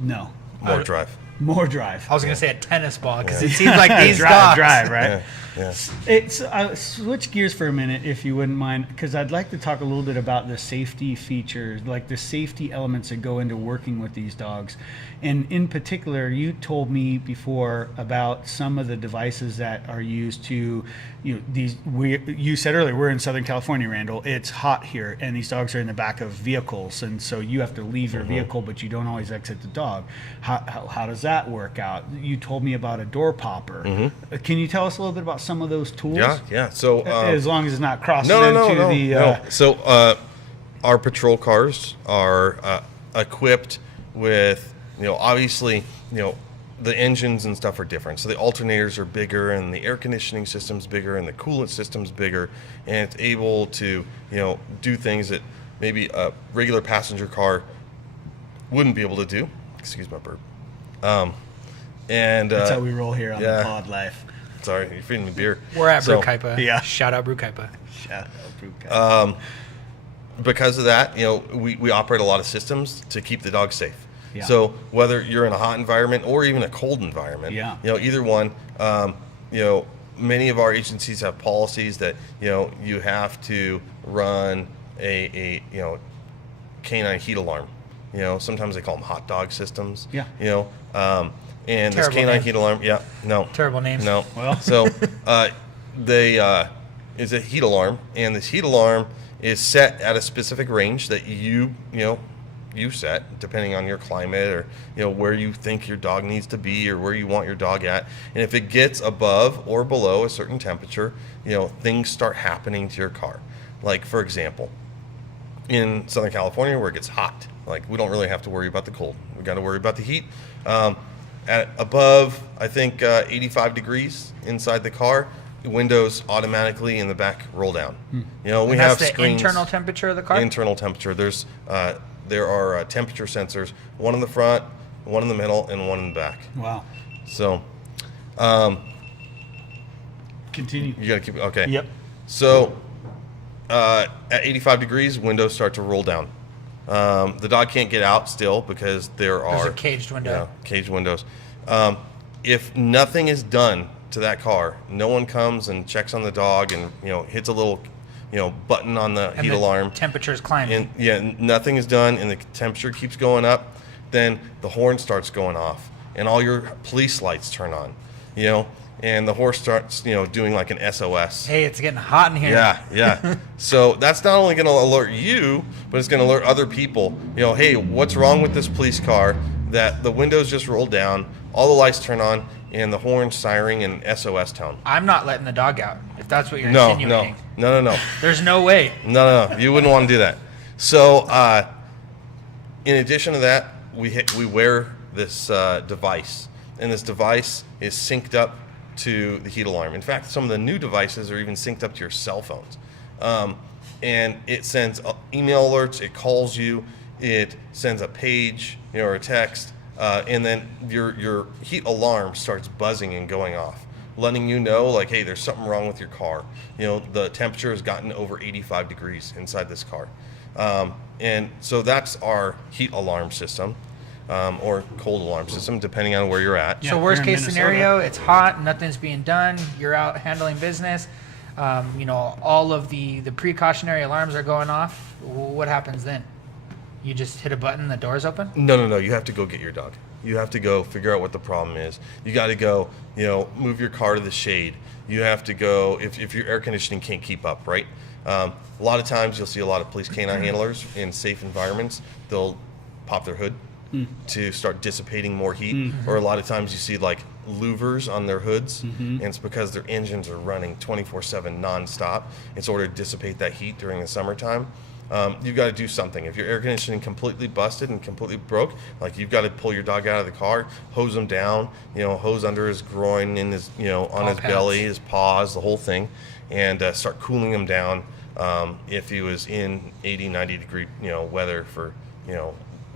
No. More drive. More drive. I was going to say a tennis ball, because it seems like these dogs. drive, right? Yeah. It's switch gears for a minute, if you wouldn't mind, because I'd like to talk a little bit about the safety features, like the safety elements that go into working with these dogs. And in particular, you told me before about some of the devices that are used to, you said earlier, we're in Southern California, Randall. It's hot here, and these dogs are in the back of vehicles, and so you have to leave your vehicle, but you don't always exit the dog. How does that work out? You told me about a door popper. Can you tell us a little bit about some of those tools? Yeah. So As long as it's not crossing no. the So our patrol cars are equipped with, obviously, the engines and stuff are different. So the alternators are bigger, and the air conditioning system's bigger, and the coolant system's bigger, and it's able to, do things that maybe a regular passenger car wouldn't be able to do. Excuse my burp. And That's how we roll here on yeah. the Paw'd Life. Sorry, you're feeding me beer. We're at So, Brewcaipa. Yeah. Shout out Brewcaipa. Shout out Brewcaipa. Because of that, we operate a lot of systems to keep the dog safe. Yeah. So whether you're in a hot environment or even a cold environment, Yeah. Either one, many of our agencies have policies that, you have to run a K9 heat alarm. Sometimes they call them hot dog systems. Yeah. And this Terrible K9 name. heat alarm, no. Terrible names. No. Well. So they is a heat alarm, and this heat alarm is set at a specific range that you set depending on your climate or where you think your dog needs to be or where you want your dog at. And if it gets above or below a certain temperature, things start happening to your car. Like, for example, in Southern California where it gets hot, like, we don't really have to worry about the cold. We got to worry about the heat. At above, I think 85 degrees inside the car, windows automatically in the back roll down. We And have that's the screens. internal temperature of the car? Internal temperature. There are temperature sensors, one in the front, one in the middle, and one in the back. Wow. So Continue. you got to keep okay. Yep. So at 85 degrees, windows start to roll down. The dog can't get out still because there There's are a caged window. caged windows. If nothing is done to that car, no one comes and checks on the dog and hits a little button on the And heat the alarm, temperature's climbing. and nothing is done, and the temperature keeps going up, then the horn starts going off, and all your police lights turn on, and the horse starts doing like an SOS. Hey, it's getting hot in here. Yeah. So that's not only going to alert you, but it's going to alert other people. Hey, what's wrong with this police car? That the windows just rolled down, all the lights turn on, and the horn siren and SOS tone. I'm not letting the dog out, if that's what you're No. insinuating. There's There's no way. No. You wouldn't want to do that. So, in addition to that, we wear this device, and this device is synced up to the heat alarm. In fact, some of the new devices are even synced up to your cell phones, and it sends email alerts. It calls you. It sends a page, or a text, and then your heat alarm starts buzzing and going off, letting you know, like, hey, there's something wrong with your car. The temperature has gotten over 85 degrees inside this car. And so that's our heat alarm system, or cold alarm system, depending on where you're at. Yeah, So worst here in case Minnesota. scenario, it's hot, nothing's being done, you're out handling business, all of the precautionary alarms are going off. What happens then? You just hit a button, the door's open? No. You have to go get your dog. You have to go figure out what the problem is. You got to go, move your car to the shade. You have to go, if your air conditioning can't keep up, right? A lot of times you'll see a lot of police canine handlers in safe environments. They'll pop their hood to start dissipating more heat. Or a lot of times you see like louvers on their hoods, and it's because their engines are running 24/7 nonstop. It's order to dissipate that heat during the summertime. You've got to do something. If your air conditioning completely busted and completely broke, like, you've got to pull your dog out of the car, hose him down, hose under his groin, in his, on his pads. belly, his paws, the whole thing, and start cooling him down. If he was in 80, 90 degree, weather for,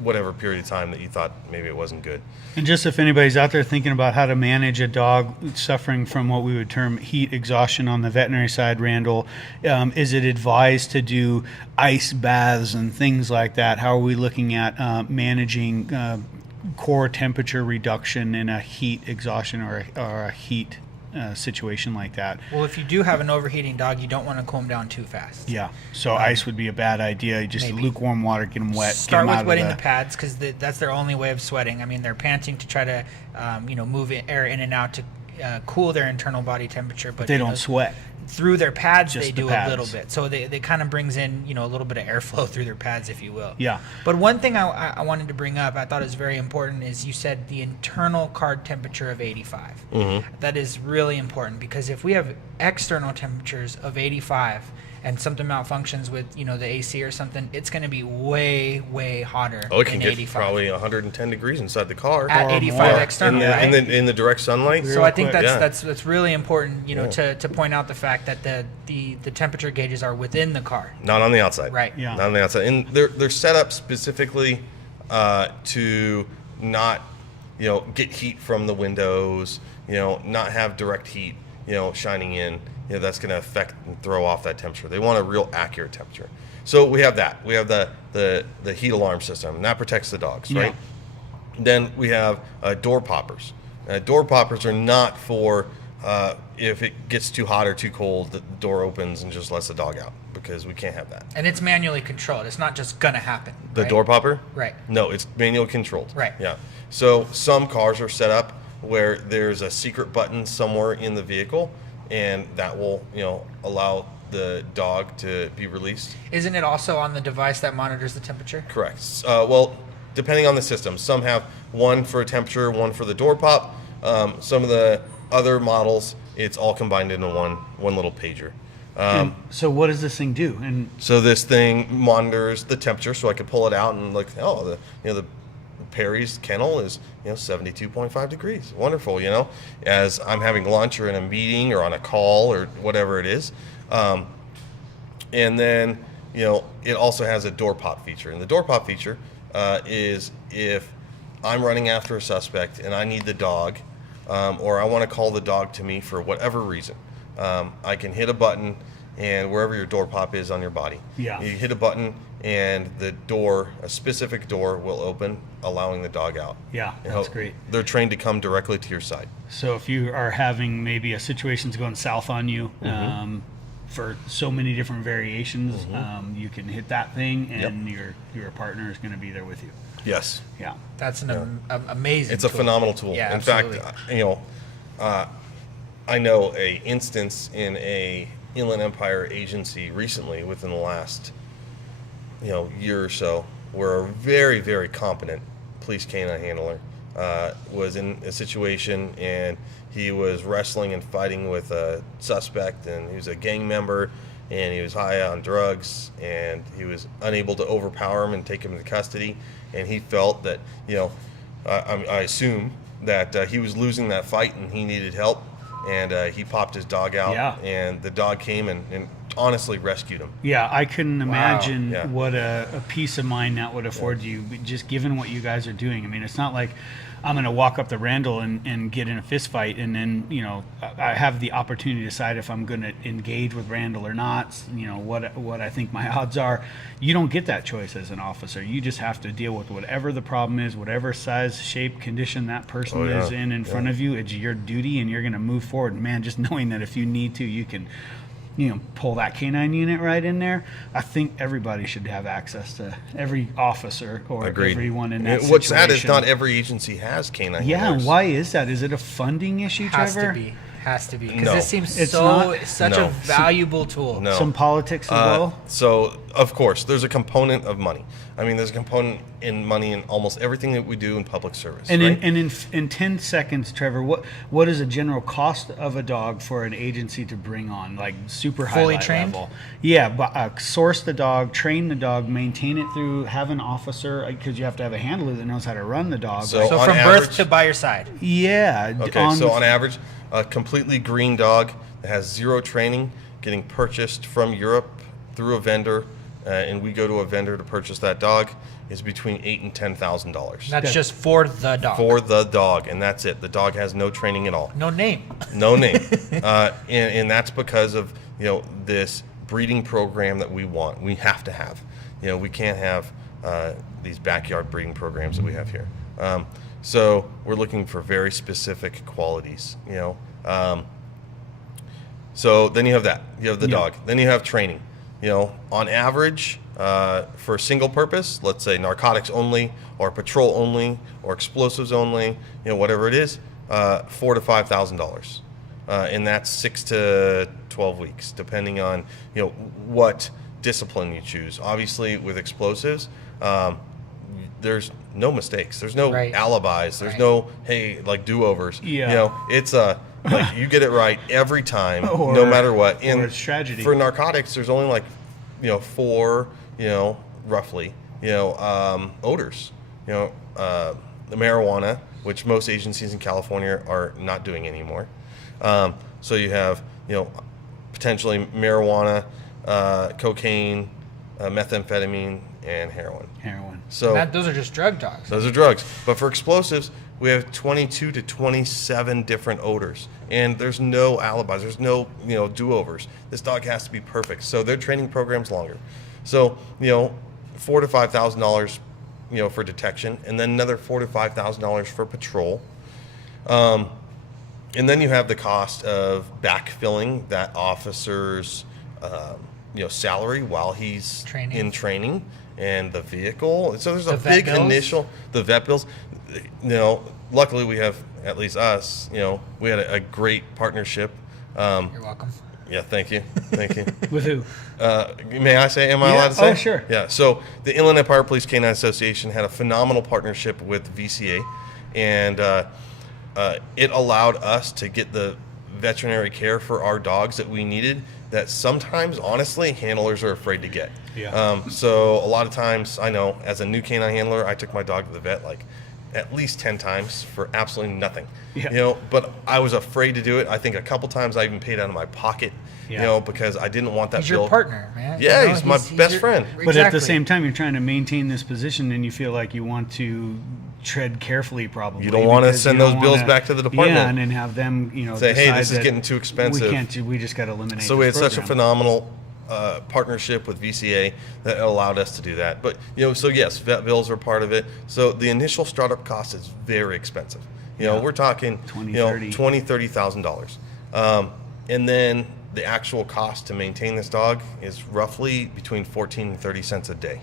whatever period of time that you thought maybe it wasn't good. And just if anybody's out there thinking about how to manage a dog suffering from what we would term heat exhaustion on the veterinary side, Randall, is it advised to do ice baths and things like that? How are we looking at managing core temperature reduction in a heat exhaustion or a heat situation like that? Well, if you do have an overheating dog, you don't want to cool them down too fast. Yeah, so ice would be a bad idea. Just Maybe. lukewarm water, get them wet. Start get 'em out with of wetting the pads, because that's their only way of sweating. I mean, they're panting to try to, move air in and out to cool their internal body temperature. But They don't sweat. through their pads Just they the do pads. a little bit. So they kind of brings in, a little bit of airflow through their pads, if you will. Yeah. But one thing I wanted to bring up, I thought is very important, is you said the internal card temperature of 85. That is really important, because if we have external temperatures of 85 and something malfunctions with, the AC or something, it's going to be way, way hotter Oh, it can than get 85. probably 110 degrees inside the car. At 85 external, right? in the direct sunlight. So I think quick. that's really important, to point out the fact that the temperature gauges are within the car. Not on the outside. Right. Yeah. Not on the outside. And they're set up specifically to not, get heat from the windows, not have direct heat, shining in. That's going to affect and throw off that temperature. They want a real accurate temperature. So we have that. We have the heat alarm system, and that protects the dogs, right? Then we have door poppers. Door poppers are not for if it gets too hot or too cold, the door opens and just lets the dog out, because we can't have that. And it's manually controlled. It's not just going to happen. The right? door popper? Right. No, it's manual controlled. Right. Yeah. So some cars are set up where there's a secret button somewhere in the vehicle, and that will, allow the dog to be released. Isn't it also on the device that monitors the temperature? Correct. Well, depending on the system, some have one for temperature, one for the door pop. Some of the other models, it's all combined into one little pager. And so what does this thing do? And So this thing monitors the temperature, so I could pull it out and look. Oh, the Pery's kennel is 72.5 degrees. Wonderful, as I'm having lunch or in a meeting or on a call or whatever it is. And then it also has a door pop feature, and the door pop feature is if I'm running after a suspect and I need the dog, or I want to call the dog to me for whatever reason, I can hit a button, and wherever your door pop is on your body, you hit a button and the door, a specific door, will open, allowing the dog out. yeah, that's great. They're trained to come directly to your side. So if you are having maybe a situation's going south on you, for so many different variations, you can hit that thing, and your partner is going to be there with you. Yes. Yeah. That's an amazing It's a tool. phenomenal tool. Yeah, In absolutely. fact, I know a instance in a Inland Empire agency recently, within the last, year or so, where a very, very competent police canine handler was in a situation, and he was wrestling and fighting with a suspect, and he was a gang member, and he was high on drugs, and he was unable to overpower him and take him into custody, and he felt that, I assume that he was losing that fight and he needed help, and he popped his dog out, and the dog came and honestly rescued him. Yeah, I couldn't imagine Yeah. what a peace of mind that would afford you, just given what you guys are doing. I mean, it's not like I'm going to walk up to Randall and get in a fist fight, and then, I have the opportunity to decide if I'm going to engage with Randall or not, what I think my odds are. You don't get that choice as an officer. You just have to deal with whatever the problem is, whatever size, shape, condition that person is in front of you. It's your duty, and you're going to move forward. And man, just knowing that if you need to, you can pull that K9 unit right in there. I think everybody should have access to every officer or Agreed. everyone in that What's situation. sad is not every agency has canine Yeah, handlers. and why is that? Is it a funding issue, Trevor? Has to be, because No. this seems It's such No. a valuable tool. No. Some politics as well? So, of course, there's a component of money. I mean, there's a component in money in almost everything that we do in public service. And right? in 10 seconds, Trevor, what is a general cost of a dog for an agency to bring on, like super high Fully trained? level? Yeah, but source the dog, train the dog, maintain it through, have an officer, because you have to have a handler that knows how to run the dog. So- So on from average- birth to by your side. Yeah. Okay, so on average, a completely green dog that has zero training, getting purchased from Europe through a vendor, and we go to a vendor to purchase that dog, is between $8,000 and $10,000 That's just for the dog. for the dog, and that's it. The dog has no training at all, No name. no name, and that's because of this breeding program that we want. We have to have. We can't have these backyard breeding programs that we have here. So we're looking for very specific qualities. So then you have that. You have the dog. Then you have training. On average, for a single purpose, let's say narcotics only, or patrol only, or explosives only, whatever it is, $4,000 to $5,000. and that's 6 to 12 weeks, depending on what discipline you choose. Obviously, with explosives, there's no mistakes. There's no alibis. There's no like do-overs. Yeah. It's like you get it right every time, no matter what. Or it's tragedy. For narcotics, there's only like 4, roughly, odors. The marijuana, which most agencies in California are not doing anymore. So you have, potentially marijuana, cocaine, methamphetamine, and heroin. So those are just drug dogs. Those are drugs. But for explosives, we have 22 to 27 different odors. And there's no alibis. There's no, do-overs. This dog has to be perfect. So their training program's longer. So, $4,000 to $5,000, for detection, and then another $4,000 to $5,000 for patrol. And then you have the cost of backfilling that officer's, salary while he's in training, and the vehicle. So there's a big initial, the vet bills. Luckily we have, at least us, we had a great partnership. You're welcome. Yeah, thank you. With who? May I say? Am I allowed to say? Oh, sure. Yeah. So the Inland Empire Police Canine Association had a phenomenal partnership with VCA, and it allowed us to get the veterinary care for our dogs that we needed. That sometimes, honestly, handlers are afraid to get. Yeah. So a lot of times, I know, as a new canine handler, I took my dog to the vet like at least 10 times for absolutely nothing. Yeah. But I was afraid to do it. I think a couple times I even paid out of my pocket, because I didn't want that He's bill. your partner, man. Yeah, he's my best friend. But at the same time, you're trying to maintain this position, and you feel like you want to tread carefully, probably. You don't want to send those bills back to the department. Yeah, and then have them, say, hey, this is getting too expensive. We can't. We just got to eliminate. So we had such a phenomenal partnership with VCA that allowed us to do that. But so yes, vet bills are part of it. So the initial startup cost is very expensive. We're talking $20,000-$30,000, and then the actual cost to maintain this dog is roughly between 14 and 30 cents a day.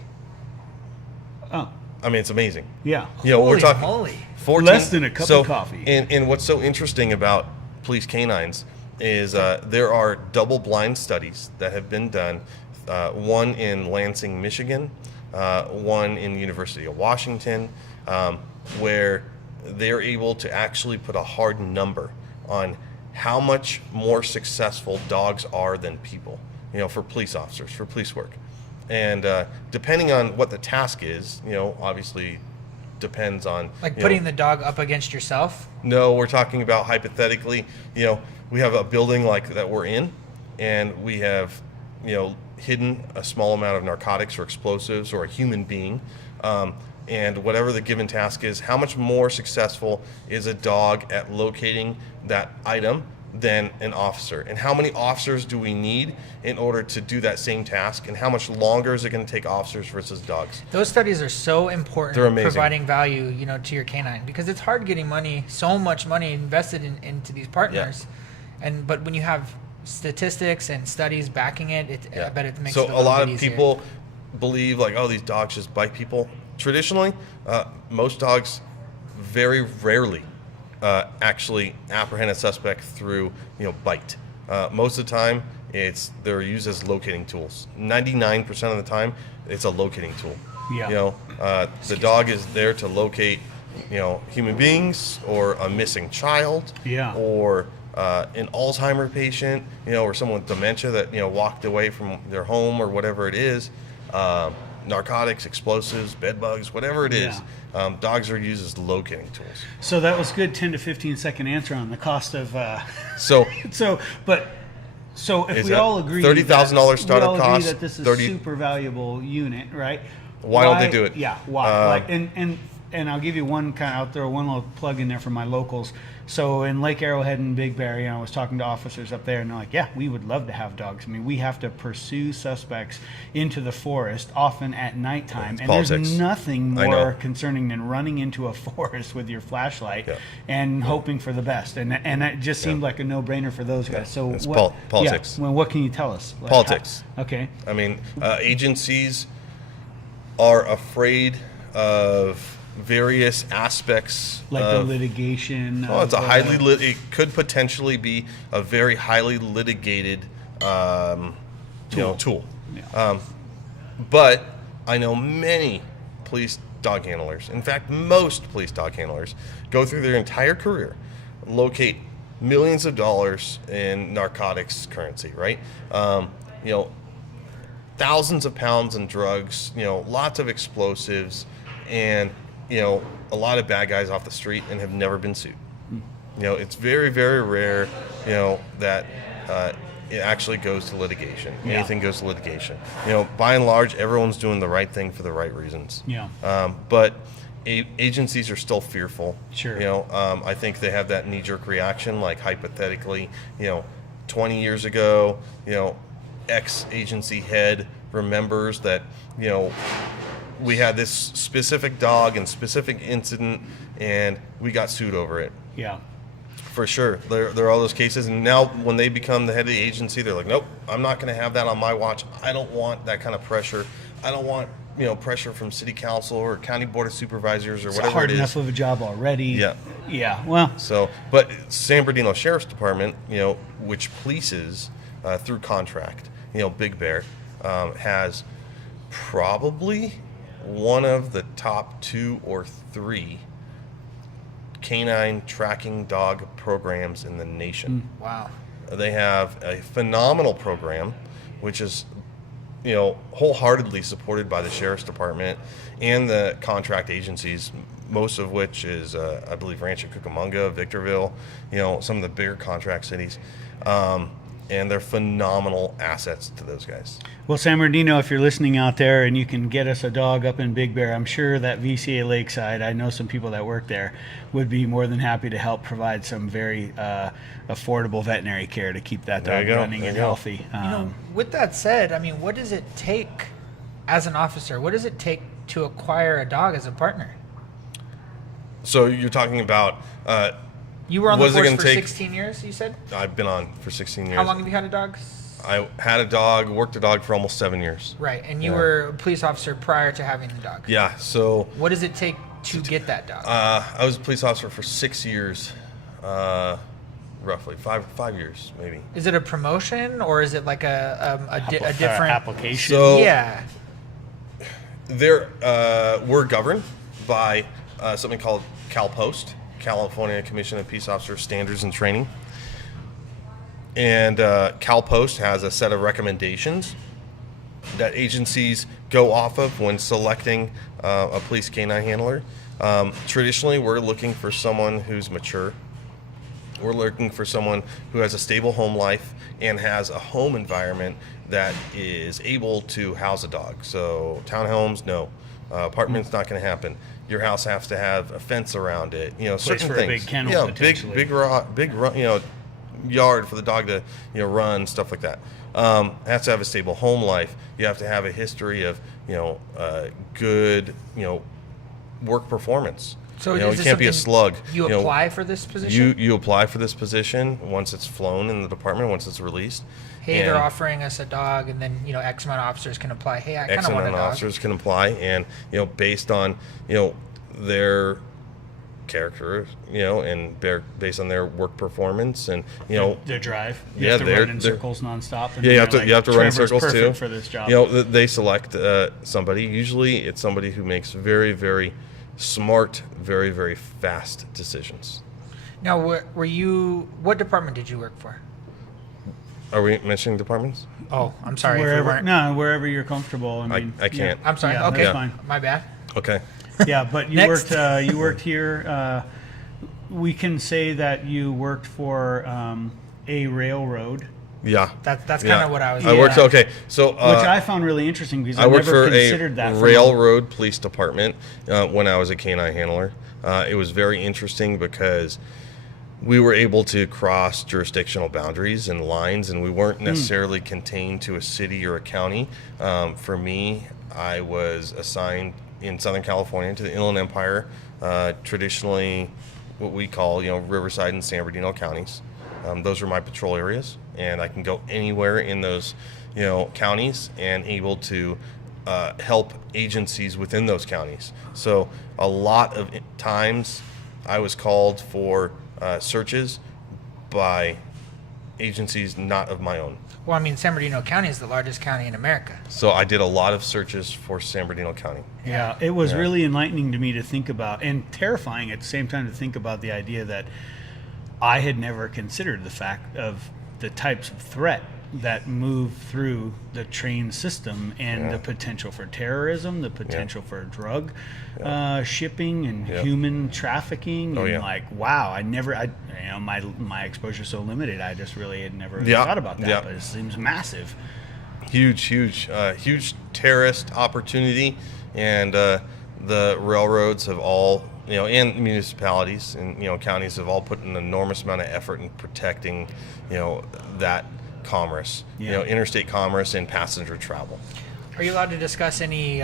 Oh. I mean, it's amazing. Yeah. We're talking moly. 14, less than a cup of coffee. And what's so interesting about police canines is there are double-blind studies that have been done, one in Lansing, Michigan, one in the University of Washington, where they're able to actually put a hard number on how much more successful dogs are than people, for police officers, for police work. And depending on what the task is, obviously depends on... Like putting the dog up against yourself? No, we're talking about hypothetically, we have a building like that we're in, and we have, hidden a small amount of narcotics or explosives or a human being. And whatever the given task is, how much more successful is a dog at locating that item than an officer? And how many officers do we need in order to do that same task? And how much longer is it going to take officers versus dogs? Those studies are so important. They're amazing. Providing value, to your canine, because it's hard getting money, so much money invested into these partners. Yeah. But when you have statistics and studies backing it, I bet it makes it a lot of easier. people believe like, oh, these dogs just bite people. Traditionally, most dogs very rarely actually apprehend a suspect through bite. Most of the time they're used as locating tools. 99% of the time it's a locating tool. Yeah. The dog is there to locate human beings or a missing child. Yeah. Or an Alzheimer patient, or someone with dementia that walked away from their home or whatever it is. Narcotics, explosives, bed bugs, whatever it is. Dogs are used as locating tools. So that was good 10 to 15 second answer on the cost of So if we all agree $30,000 startup cost, that this is a super valuable unit, right? Why don't they do it? Yeah, why? And I'll give you one I'll throw one little plug in there for my locals. So in Lake Arrowhead and Big Bear, I was talking to officers up there, and they're like, yeah, we would love to have dogs. I mean, we have to pursue suspects into the forest, often at nighttime. And politics. There's nothing more concerning than running into a forest with your flashlight and hoping for the best. And that just seemed like a no-brainer for those guys. So it's what, politics. Well, what can you tell us? Politics. Okay. I mean, agencies are afraid of various aspects Like of the litigation. well, it's a of, highly it could potentially be a very highly litigated tool. Yeah. But I know many police dog handlers, in fact most police dog handlers, go through their entire career, locate millions of dollars in narcotics currency, right? Thousands of pounds in drugs, lots of explosives, and a lot of bad guys off the street, and have never been sued. It's very, very rare, that it actually goes to litigation. Yeah. Anything goes to litigation. By and large, everyone's doing the right thing for the right reasons. Yeah. But agencies are still fearful. Sure. I think they have that knee-jerk reaction, like hypothetically, 20 years ago, ex-agency head remembers that, we had this specific dog and specific incident, and we got sued over it. Yeah. For sure. There are all those cases, and now when they become the head of the agency, they're like, nope, I'm not going to have that on my watch. I don't want that kind of pressure. I don't want, pressure from city council or county board of supervisors or It's whatever hard it is. enough of a job already. Yeah. Yeah. Well, So, but San Bernardino Sheriff's Department, which polices through contract, Big Bear, has probably one of the top 2 or 3 canine tracking dog programs in the nation. Wow. They have a phenomenal program, which is, wholeheartedly supported by the Sheriff's Department and the contract agencies, most of which is, I believe, Rancho Cucamonga, Victorville, some of the bigger contract cities. And they're phenomenal assets to those guys. Well, San Bernardino, if you're listening out there and you can get us a dog up in Big Bear, I'm sure that VCA Lakeside, I know some people that work there, would be more than happy to help provide some very affordable veterinary care to keep that There dog you go. running There and you go. healthy. With that said, what does it take as an officer? What does it take to acquire a dog as a partner? So you're talking about, You were on the What is it force gonna for take? 16 years, you said? I've been on for 16 years. How long have you had a dog? I had a dog, worked a dog for almost 7 years. Right, and you Yeah. were a police officer prior to having the dog. Yeah, so What does it take to get that dog? I was a police officer for 6 years, roughly 5 years maybe. Is it a promotion or is it like a different application. So Yeah. we're governed by something called CalPost, California Commission of Peace Officer Standards and Training. And CalPost has a set of recommendations that agencies go off of when selecting a police canine handler. Traditionally, we're looking for someone who's mature. We're looking for someone who has a stable home life and has a home environment that is able to house a dog. So townhomes, no. Apartments, not going to happen. Your house has to have a fence around it. Certain for a things. big kennel, Yeah, potentially. big yard for the dog to run, stuff like that. Has to have a stable home life. You have to have a history of good work performance. So you is this can't be a something slug. You apply for this position? You apply for this position once it's flown in the department, once it's released. Hey, they're And offering us a dog, and then X amount of officers can apply. Hey, I kind X of want a amount of dog. officers can apply, and based on their character, and based on their work performance, and Their drive. You Yeah, have to they're- run in they're- circles nonstop. And yeah, you you're have to like, you have to run in Trevor's circles perfect too. for this job. They select somebody. Usually, it's somebody who makes very, very smart, very, very fast decisions. Now, what department did you work for? Are we mentioning departments? Oh, I'm sorry. if we weren't. Wherever you're comfortable. I mean, I can't. I'm sorry. Yeah, Okay, that's fine. my bad. Okay. Yeah, but you Next. worked here. We can say that you worked for a railroad, Yeah. That's Yeah. kind of what I was. I worked. Okay. So which I found really interesting because I I worked never for considered a that. from railroad police department when I was a canine handler. It was very interesting because we were able to cross jurisdictional boundaries and lines, and we weren't necessarily contained to a city or a county. For me, I was assigned in Southern California to the Inland Empire, traditionally what we call, Riverside and San Bernardino counties. Those are my patrol areas, and I can go anywhere in those, counties and able to help agencies within those counties. So a lot of times I was called for searches by agencies not of my own. Well, I mean, San Bernardino County is the largest county in America. So I did a lot of searches for San Bernardino County. Yeah, it was really enlightening to me to think about, and terrifying at the same time to think about the idea that I had never considered the fact of the types of threat that move through the train system and the potential for terrorism, the potential for drug shipping and human trafficking. And like, wow, my exposure's so limited. I just really had never thought about that, but it seems massive. Huge terrorist opportunity, and the railroads have all, and municipalities and counties have all put an enormous amount of effort in protecting, that commerce, interstate commerce and passenger travel. Are you allowed to discuss any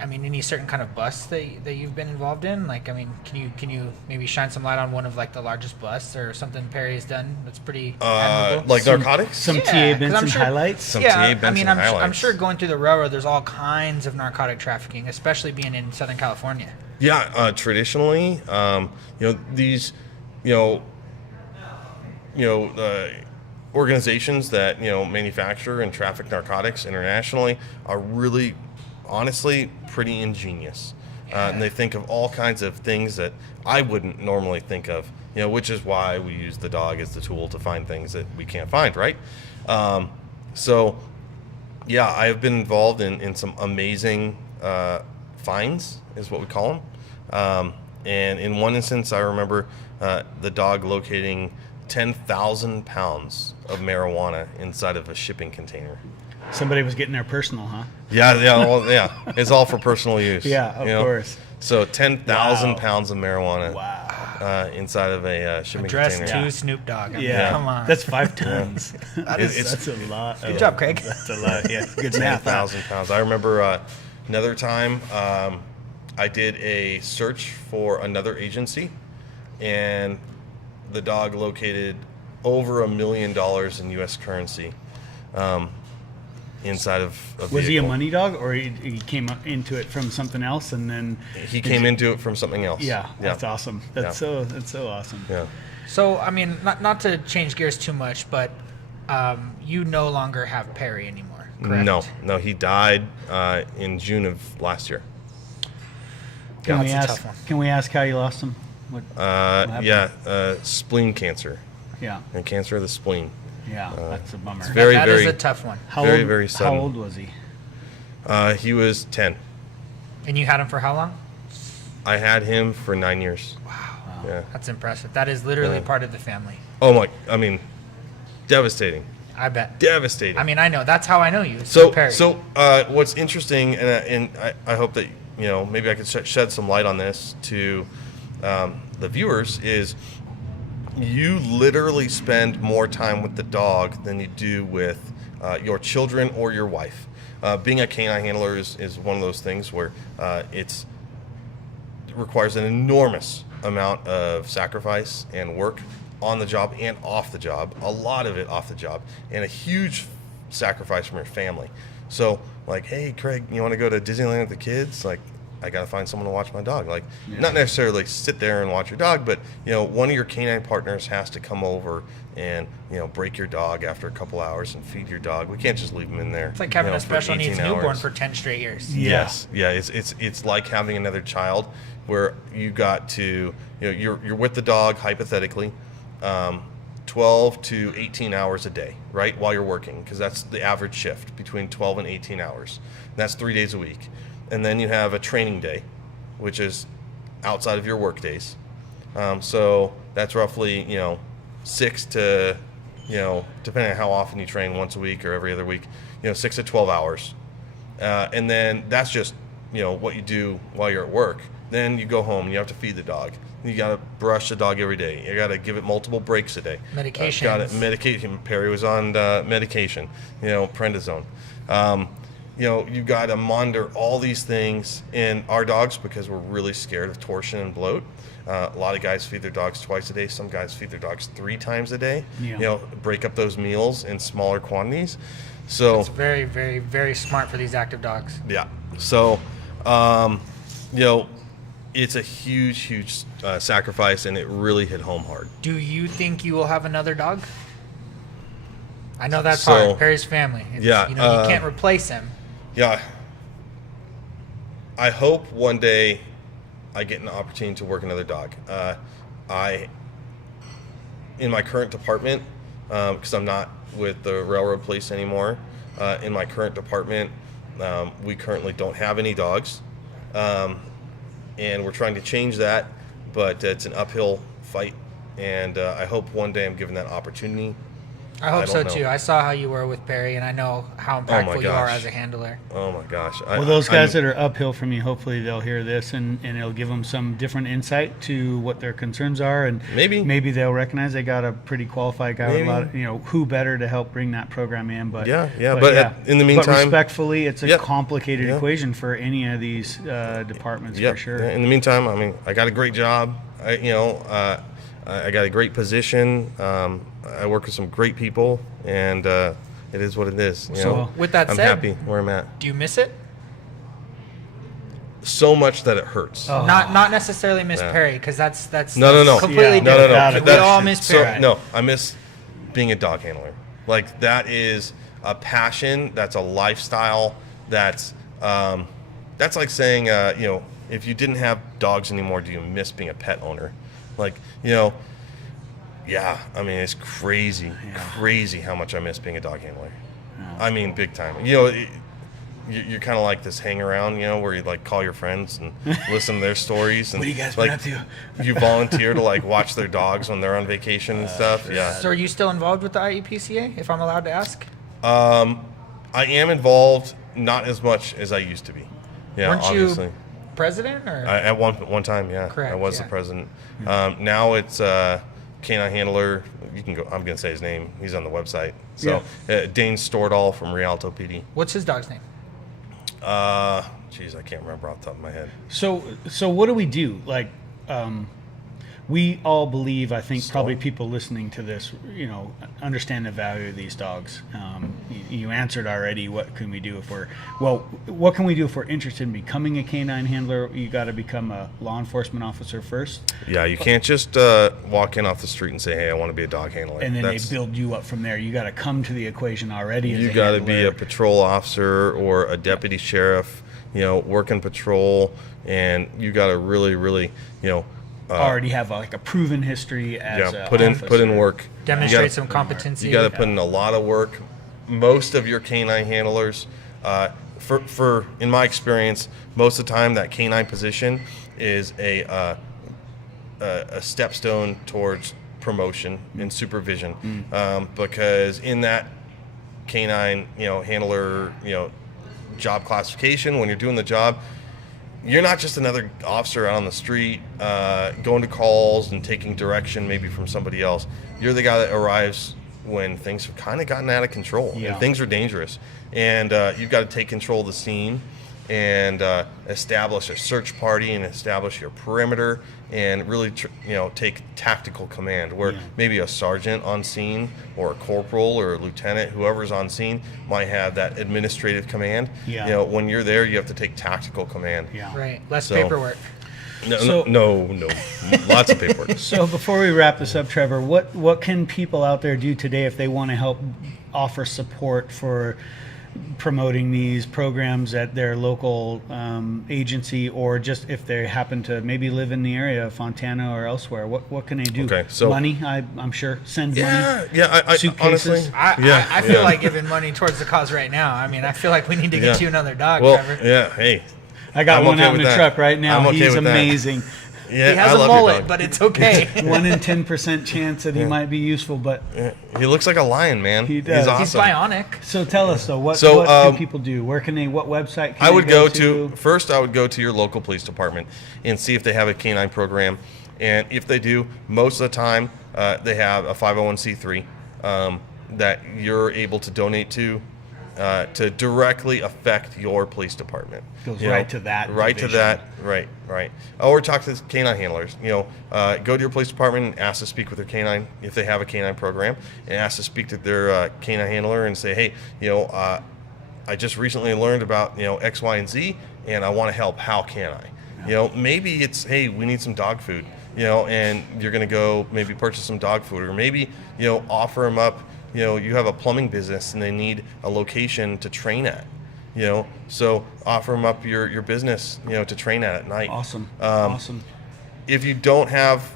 any certain kind of busts that you've been involved in? Like, I mean, can you maybe shine some light on one of like the largest busts or something Perry has done that's pretty admirable? Like narcotics? Some Yeah, T.A. 'cause Benson I'm sure- highlights? Some T.A. Benson I'm highlights. sure going through the railroad, there's all kinds of narcotic trafficking, especially being in Southern California. Yeah, traditionally, these, organizations that manufacture and traffic narcotics internationally are really, honestly, pretty ingenious, and they think of all kinds of things that I wouldn't normally think of. Which is why we use the dog as the tool to find things that we can't find, right? So, yeah, I have been involved in some amazing finds, is what we call them. And in one instance, I remember the dog locating 10,000 pounds of marijuana inside of a shipping container. Somebody was getting their personal, huh? Yeah. It's all for personal use. Yeah, of course. So 10,000 Wow. pounds of marijuana inside of a shipping Address container. to Snoop Dogg. I mean, Yeah, come on. that's 5 tons. It's That's a lot. Good job, Craig. That's a lot. Yeah, good math. 10,000 pounds. I remember another time I did a search for another agency, and the dog located over $1 million in U.S. currency inside of a vehicle. Was he a money dog, or he came up into it from something else, and then He came into it from something else. Yeah, that's awesome. That's so awesome. Yeah. So, I mean, not to change gears too much, but you no longer have Perry anymore, correct? No, he died in June of last year. God, it's a tough one. Can we ask how you lost him? What happened? Spleen cancer Yeah, and cancer of the spleen. that's a bummer. very, That very, is a tough one. How very, old, very sudden. How old was he? He was 10. And you had him for how long? I had him for 9 years. Wow. Yeah. That's impressive. That is literally part of the family. Oh my! I mean, devastating. I bet. Devastating. I mean, I know. That's how I know you. So, Perry. what's interesting, and I hope that maybe I could shed some light on this to the viewers, is you literally spend more time with the dog than you do with your children or your wife. Being a canine handler is one of those things where it requires an enormous amount of sacrifice and work on the job and off the job, a lot of it off the job, and a huge sacrifice from your family. So, like, hey, Craig, you want to go to Disneyland with the kids? Like, I got to find someone to watch my dog. Like, not necessarily sit there and watch your dog, but, one of your canine partners has to come over and, break your dog after a couple hours and feed your dog. We can't just leave them in there. it's like having a for special 18 needs newborn hours. for 10 straight years. Yes, yeah, it's like having another child, where you got to, you're with the dog hypothetically, 12 to 18 hours a day, right, while you're working, because that's the average shift, between 12 and 18 hours. That's 3 days a week, and then you have a training day, which is outside of your work days. So that's roughly 6 to depending on how often you train, once a week or every other week, 6 to 12 hours, and then that's just what you do while you're at work. Then you go home and you have to feed the dog. You got to brush the dog every day. You got to give it multiple breaks a day. Medications. Got it. Medication. Perry was on medication, prednisone. you got to monitor all these things in our dogs because we're really scared of torsion and bloat. A lot of guys feed their dogs twice a day. Some guys feed their dogs 3 times a day. Yeah. Break up those meals in smaller quantities. So It's very, very, very smart for these active dogs. yeah. So, it's a huge, huge sacrifice, and it really hit home hard. Do you think you will have another dog? I know that's So, hard. Perry's family. yeah, you can't replace him. Yeah. I hope one day I get an opportunity to work another dog. In my current department, because I'm not with the railroad police anymore, in my current department, we currently don't have any dogs. And we're trying to change that, but it's an uphill fight. And I hope one day I'm given that opportunity. I hope so don't know. too. I saw how you were with Perry, and I know how impactful you are gosh. as a handler. Oh my gosh. Well, those guys that are uphill from you, hopefully they'll hear this and it'll give them some different insight to what their concerns are, and Maybe they'll recognize they got a pretty qualified guy with a lot of, who better to help bring that program in. But in the meantime, but respectfully, it's a Yep. complicated Yeah. equation for any of these departments for sure. Yeah. In the meantime, I got a great job. I got a great position. I work with some great people, and it is what it is. With that I'm said, happy where I'm at. Do you miss it? So much that it hurts. Oh. Not necessarily Miss Yeah. Perry, because that's No. completely Yeah. different. No. We That- all miss Perry. No, I miss being a dog handler. Like, that is a passion. That's a lifestyle. That's like saying, if you didn't have dogs anymore, do you miss being a pet owner? Like, yeah, it's crazy how much I miss being a dog handler. Big time. You're kind of like this hang around, where you like call your friends and listen to their stories. And What do you guys like, been up to? You volunteer to like watch their dogs when they're on vacation and stuff. Yeah. So are you still involved with the IEPCA, if I'm allowed to ask? I am involved, not as much as I used to be. Yeah, Weren't obviously. you president or? At one time, yeah. Correct, I was yeah. the president. Now it's K9 handler. You can go. I'm gonna say his name. He's on the website. So Dane Stordahl from Rialto PD. What's his dog's name? Geez, I can't remember off the top of my head. So what do we do? Like, we all believe, I think, probably people listening to this, understand the value of these dogs. You answered already. What can we do if what can we do if we're interested in becoming a canine handler? You got to become a law enforcement officer first. Yeah, you can't just walk in off the street and say, "Hey, I want to be a dog handler." And then they build you up from there. You got to come to the equation already. You got to be a patrol officer or a deputy sheriff. Working patrol, and you got to really, really, already have a proven history as a put in work. Demonstrate some competency. You got to put in a lot of work. Most of your canine handlers, for in my experience, most of the time that canine position is a stepstone towards promotion and supervision, because in that canine handler job classification, when you're doing the job, you're not just another officer out on the street going to calls and taking direction maybe from somebody else. You're the guy that arrives when things have kind of gotten out of control and things are dangerous, and you've got to take control of the scene and establish a search party and establish your perimeter and really take tactical command, where maybe a sergeant on scene or a corporal or a lieutenant, whoever's on scene, might have that administrative command. When you're there, you have to take tactical command. Right. Less paperwork. No, lots of paperwork. So before we wrap this up, Trevor, what can people out there do today if they want to help offer support for promoting these programs at their local agency, or just if they happen to maybe live in the area of Fontana or elsewhere? What can they do? Okay, so money, I'm sure. Send money. I Suitcases. honestly, I feel like giving money towards the cause right now. I feel like we need to get you another dog, Trevor. Hey, I got I'm one okay out in with the that. truck right now. I'm okay He's with that. amazing. Yeah, He has I a love your mullet, dog. but it's okay. 1 in 10% chance that he might be useful, but He looks like a lion, man. He does. He's awesome. He's bionic. so tell us though, what do people do? Where can they? What website? Can I would they go to first. I would go to your local police department and see if they have a canine program, and if they do, most of the time they have a 501c3 that you're able to donate to, to directly affect your police department. Goes You know, right to that Right to division. that. Right. Or talk to canine handlers. Go to your police department and ask to speak with their canine if they have a canine program, and ask to speak to their canine handler and say, hey, I just recently learned about X, Y, and Z, and I want to help. How can I? Maybe it's, hey, we need some dog food. And you're going to go maybe purchase some dog food, or maybe offer them up. You have a plumbing business and they need a location to train at. So offer them up your business to train at night. Awesome. Awesome. If you don't have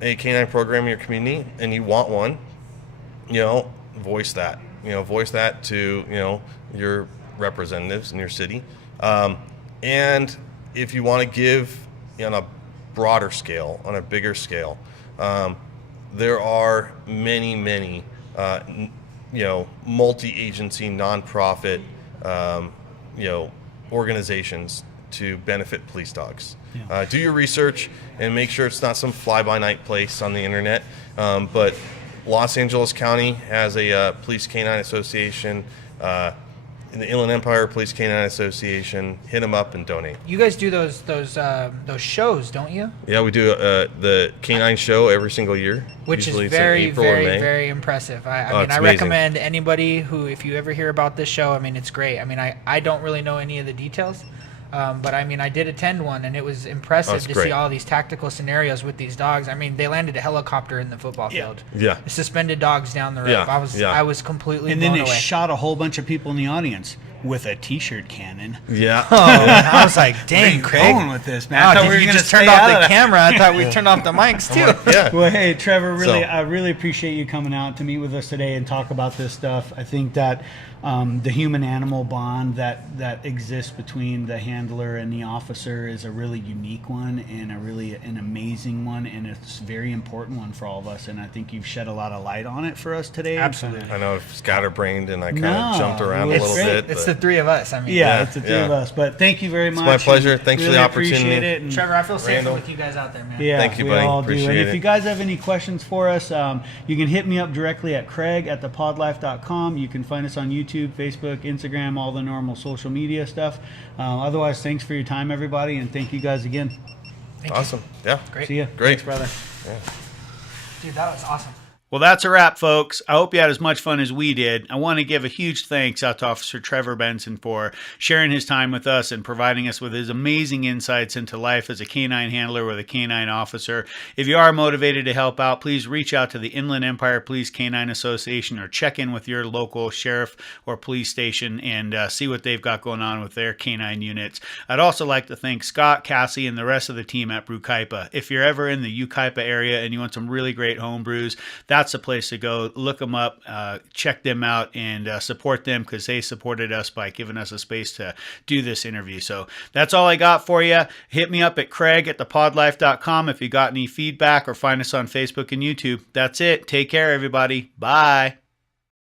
a canine program in your community and you want one, voice that. Voice that to your representatives in your city. And if you want to give on a broader scale, on a bigger scale, there are many multi-agency, nonprofit, organizations to benefit police dogs. Yeah. Do your research and make sure it's not some fly-by-night place on the internet. But Los Angeles County has a Police Canine Association. In the Inland Empire Police Canine Association, hit them up and donate. You guys do those shows, don't you? Yeah, we do the Canine show every single year. Which Usually is it's in very, April or very, May. very impressive. I Oh, mean, it's I amazing. recommend anybody who, if you ever hear about this show, I mean, it's great. I mean, I don't really know any of the details, but I mean, I did attend one, and it was impressive it's to great. see all these tactical scenarios with these dogs. I mean, they landed a helicopter in the football field. Yeah. Suspended dogs down the road. Yeah, I was completely And then blown they away. shot a whole bunch of people in the audience with a T-shirt cannon. Yeah. Oh, I was like, dang, Where are you Craig. going with this, man? Wow, I thought did we were you gonna just turn stay off out of the that. camera? I thought we turned off the mics too. Yeah. Well, hey, Trevor, really, So- I really appreciate you coming out to meet with us today and talk about this stuff. I think that the human-animal bond that exists between the handler and the officer is a really unique one and an amazing one, and it's a very important one for all of us. And I think you've shed a lot of light on it for us today. Absolutely. I know it's scatterbrained and I kind No, of jumped around a it's little great. bit. It's but the three of us. I mean, Yeah, Yeah, it's the three yeah. of us. But thank you very much. my pleasure. and Thanks for really the opportunity. Appreciate it. And Trevor, I feel safer Randall. with you guys out there, man. yeah, Thank you, we buddy. all do. Appreciate And if it. you guys have any questions for us, you can hit me up directly at Craig@thepawdlife.com. You can find us on YouTube, Facebook, Instagram, all the normal social media stuff. Otherwise, thanks for your time, everybody, and thank you guys again. Thank you. Awesome. Yeah. Great. See ya. Great. Thanks, brother. Dude, that was awesome. Well, that's a wrap, folks. I hope you had as much fun as we did. I want to give a huge thanks out to Officer Trevor Benson for sharing his time with us and providing us with his amazing insights into life as a canine handler with a canine officer. If you are motivated to help out, please reach out to the Inland Empire Police Canine Association or check in with your local sheriff or police station and see what they've got going on with their canine units. I'd also like to thank Scott, Cassie, and the rest of the team at Brewcaipa. If you're ever in the Yucaipa area and you want some really great home brews, that's the place to go. Look them up, check them out, and support them because they supported us by giving us a space to do this interview. So that's all I got for you. Hit me up at Craig@thepawdlife.com if you got any feedback, or find us on Facebook and YouTube. That's it. Take care, everybody. Bye.